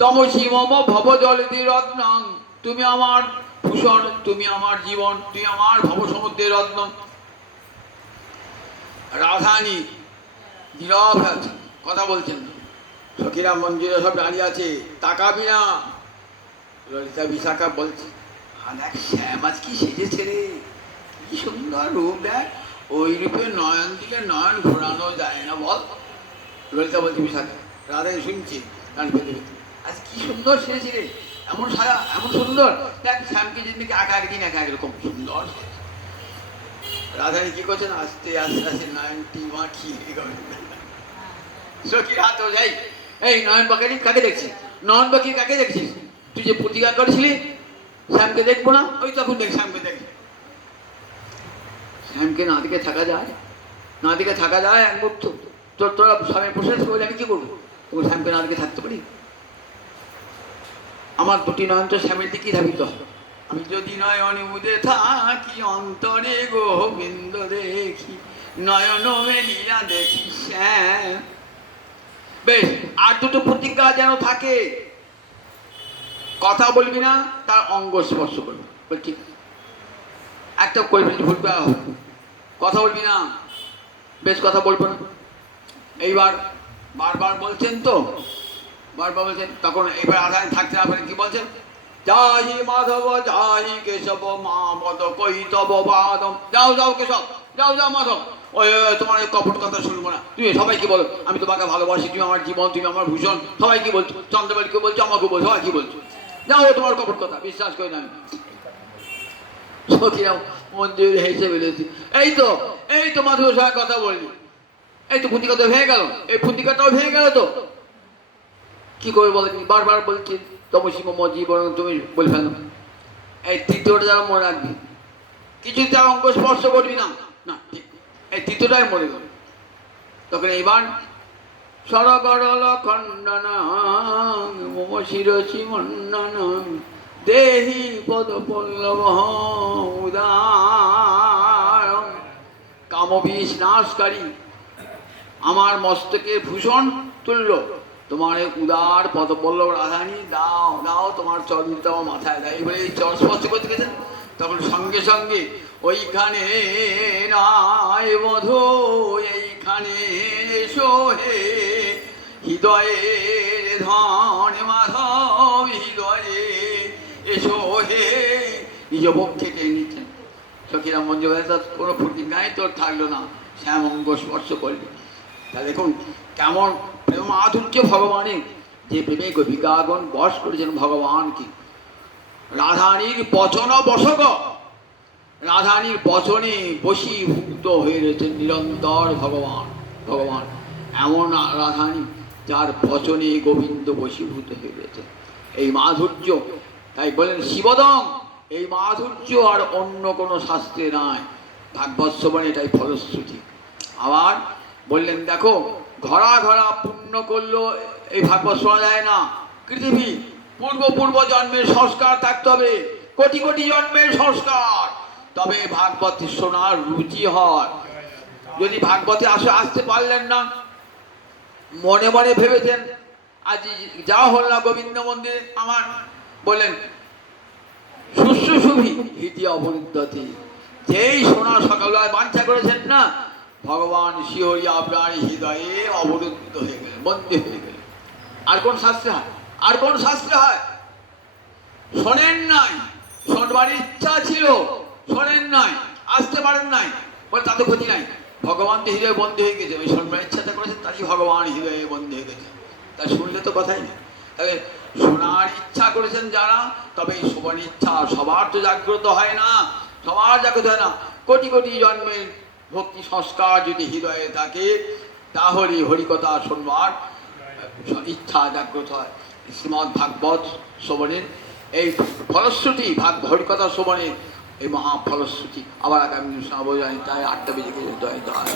তমসি মম ভব জলদি রত্নং, তুমি আমার ভূষণ, তুমি আমার জীবন, তুমি আমার ভব সমুদ্রের রত্ন। রাধারানী নীরব আছে, কথা বলছেন না। সখীরা মন্দিরে সব দাঁড়িয়ে আছে, তাকাবি না। ললিতা বিশাখা বলছে, দেখ শ্যাম আজ কি সেজেছে রে, কি সুন্দর রূপ, দেখ ওই রূপে নয়ন দিলে নয়ন ঘোরানো যায় না বল। ললিতা বলছে বিশাখা, রাধাই শুনছি গান পেতে পেতে, আজ কি সুন্দর সেজেছে রে, এমন সারা এমন সুন্দর, দেখ শ্যামকে যেদিকে একা একদিন একা একরকম সুন্দর। রাধারানী কি করছেন? আস্তে আস্তে আস্তে নয়নটি মাখিয়ে সখীর হাত যাই, এই নয়ন বাঁকারি কাকে দেখছিস? নয়ন বাকি কাকে দেখছিস? তুই যে প্রতিজ্ঞা করেছিলি শ্যামকে দেখবো না, ওই তখন দেখ শ্যামকে দেখ। শ্যামকে না দিকে থাকা যায়? না দিকে থাকা যায় এক মুহূর্ত? তোরা স্বামী প্রশ্ন বলে আমি কি করবো? তোকে শ্যামকে না দিকে থাকতে পারি? আমার দুটি নয়ন তো শ্যামের দিকেই ধাবিত হবে। আমি যদি নয়ন মুদে থাকি অন্তরে গোবিন্দ দেখি, নয়ন মেলিয়া দেখি শ্যাম। বেশ, আর দুটো প্রতিজ্ঞা যেন থাকে, কথা বলবি না, তার অঙ্গ স্পর্শ করবি, ঠিক একটা করে ফেলছি, ভুলবে, কথা বলবি না, বেশ কথা বলবো না। এইবার বারবার বলছেন তো, বারবার বলছেন। তখন এবার রাধারানী থাকতে না পারে কি বলছেন, যাহি মাধব যাহি কেশব মা মদ কৈতব বাদম। যাও যাও কেশব, যাও যাও মাধব, ওই তোমার কপট কথা শুনবো না। তুমি সবাই কি বলো, আমি তোমাকে ভালোবাসি, তুমি আমার জীবন, তুমি আমার ভূষণ, সবাই কি বলছো, চন্দ্রবাড়িকে বলছো, আমাকে বলছো, সবাই কি বলছো, যাও তোমার কপট কথা বিশ্বাস করি না আমি। সখীরাম মন্দির হেসে ফেলেছি। এই তো মাধবের সঙ্গে কথা বললি, এই তো ফুন্দিকাটা ভেঙে গেল, এই ফুন্দিকাটাও ভেঙে গেল তো কি করে বলে, বারবার বলছি তমসী মম জীবন, তুমি বলে ফেলো। এই তৃতীয়টা যারা মনে রাখবি, কিছু তার অঙ্গ স্পর্শ করবি না, না ঠিক, এই তৃতীয়টাই মরে গেল। তখন এইবার সরগরল খণ্ডন মম শিরসি মণ্ডন দেহি পদ পল্লব উদার, কামবিষ নাশকারী আমার মস্তকের ভূষণ তুল্য তোমার উদার পদপল্লব রাধানী, দাও দাও তোমার চরণটা আমার মাথায় দেয়। এবারে এই চর স্পর্শ করতে গেছেন, তখন সঙ্গে সঙ্গে ওইখানে নয় বধূ, এইখানে এসো হে হৃদয়ের ধন মাধব, হৃদয়ে এসো হে, নিজ পক্ষে টেনে নিচ্ছেন। সখীরাম মঞ্জু কোনো প্রতিজ্ঞায় তোর থাকলো না, শ্যাম অঙ্গ স্পর্শ করবে। তা দেখুন কেমন প্রেম মাধুর্য ভগবানের, যে প্রেমে গোপিকাগণ বশ করেছেন ভগবানকে। রাধানীর বচন বসক, রাধানীর বচনে বশীভূত হয়ে রয়েছেন নিরন্তর ভগবান। ভগবান এমন রাধানী যার বচনে গোবিন্দ বশীভূত হয়ে রয়েছে। এই মাধুর্য, তাই বলেন শিবদম, এই মাধুর্য আর অন্য কোনো শাস্ত্রে নাই, ভাগবত শ্রবণ এটাই ফলশ্রুতি। আবার বললেন দেখো ঘরা ঘরা পুণ্য করলেও এই ভাগবত শোনা যায় না। পৃথিবী পূর্ব জন্মের সংস্কার থাকতে হবে, কোটি কোটি জন্মের সংস্কার, তবে ভাগবত শোনার রুচি হয়। যদি ভাগবতে আসতে পারলেন না, মনে মনে ভেবেছেন আজ যাওয়া হল না গোবিন্দ মন্দিরে আমার, বলেন শুশ্রূষুভি হৃদয় অবরুদ্ধতি, যেই শোনা সকালবেলায় বাঞ্ছা করেছেন না, ভগবান শিহরি আপনার হৃদয়ে অবরুদ্ধ হয়ে গেলেন, বন্দী হয়ে গেলেন। আর কোন শাস্ত্রে হয়, আর কোন শাস্ত্রে হয়? শোনেন নাই, শোনবার ইচ্ছা ছিল, শোনেন নাই, আসতে পারেন নাই, বলে তাতে ক্ষতি নাই, ভগবান তো হৃদয়ে বন্দী হয়ে গেছে, ওই শোনবার ইচ্ছাটা করেছে তারই ভগবান হৃদয়ে বন্দী হয়ে গেছে। তা শুনলে তো কথাই নেই। তবে শোনার ইচ্ছা করেছেন যারা, তবে এই শোবার ইচ্ছা সবার তো জাগ্রত হয় না, সবার জাগ্রত হয় না। কোটি কোটি জন্মের ভক্তি সংস্কার যদি হৃদয়ে থাকে, তাহলে হরিকথা শুনবার ইচ্ছা জাগ্রত হয়। শ্রীমদ্ ভাগবত শ্রবণের এই ফলশ্রুতি, হরিকথা শ্রবণের এই মহা ফলশ্রুতি। আবার আগামী শোনাবো, জানি তাই 8টা বেজে গেছে। দয় দয়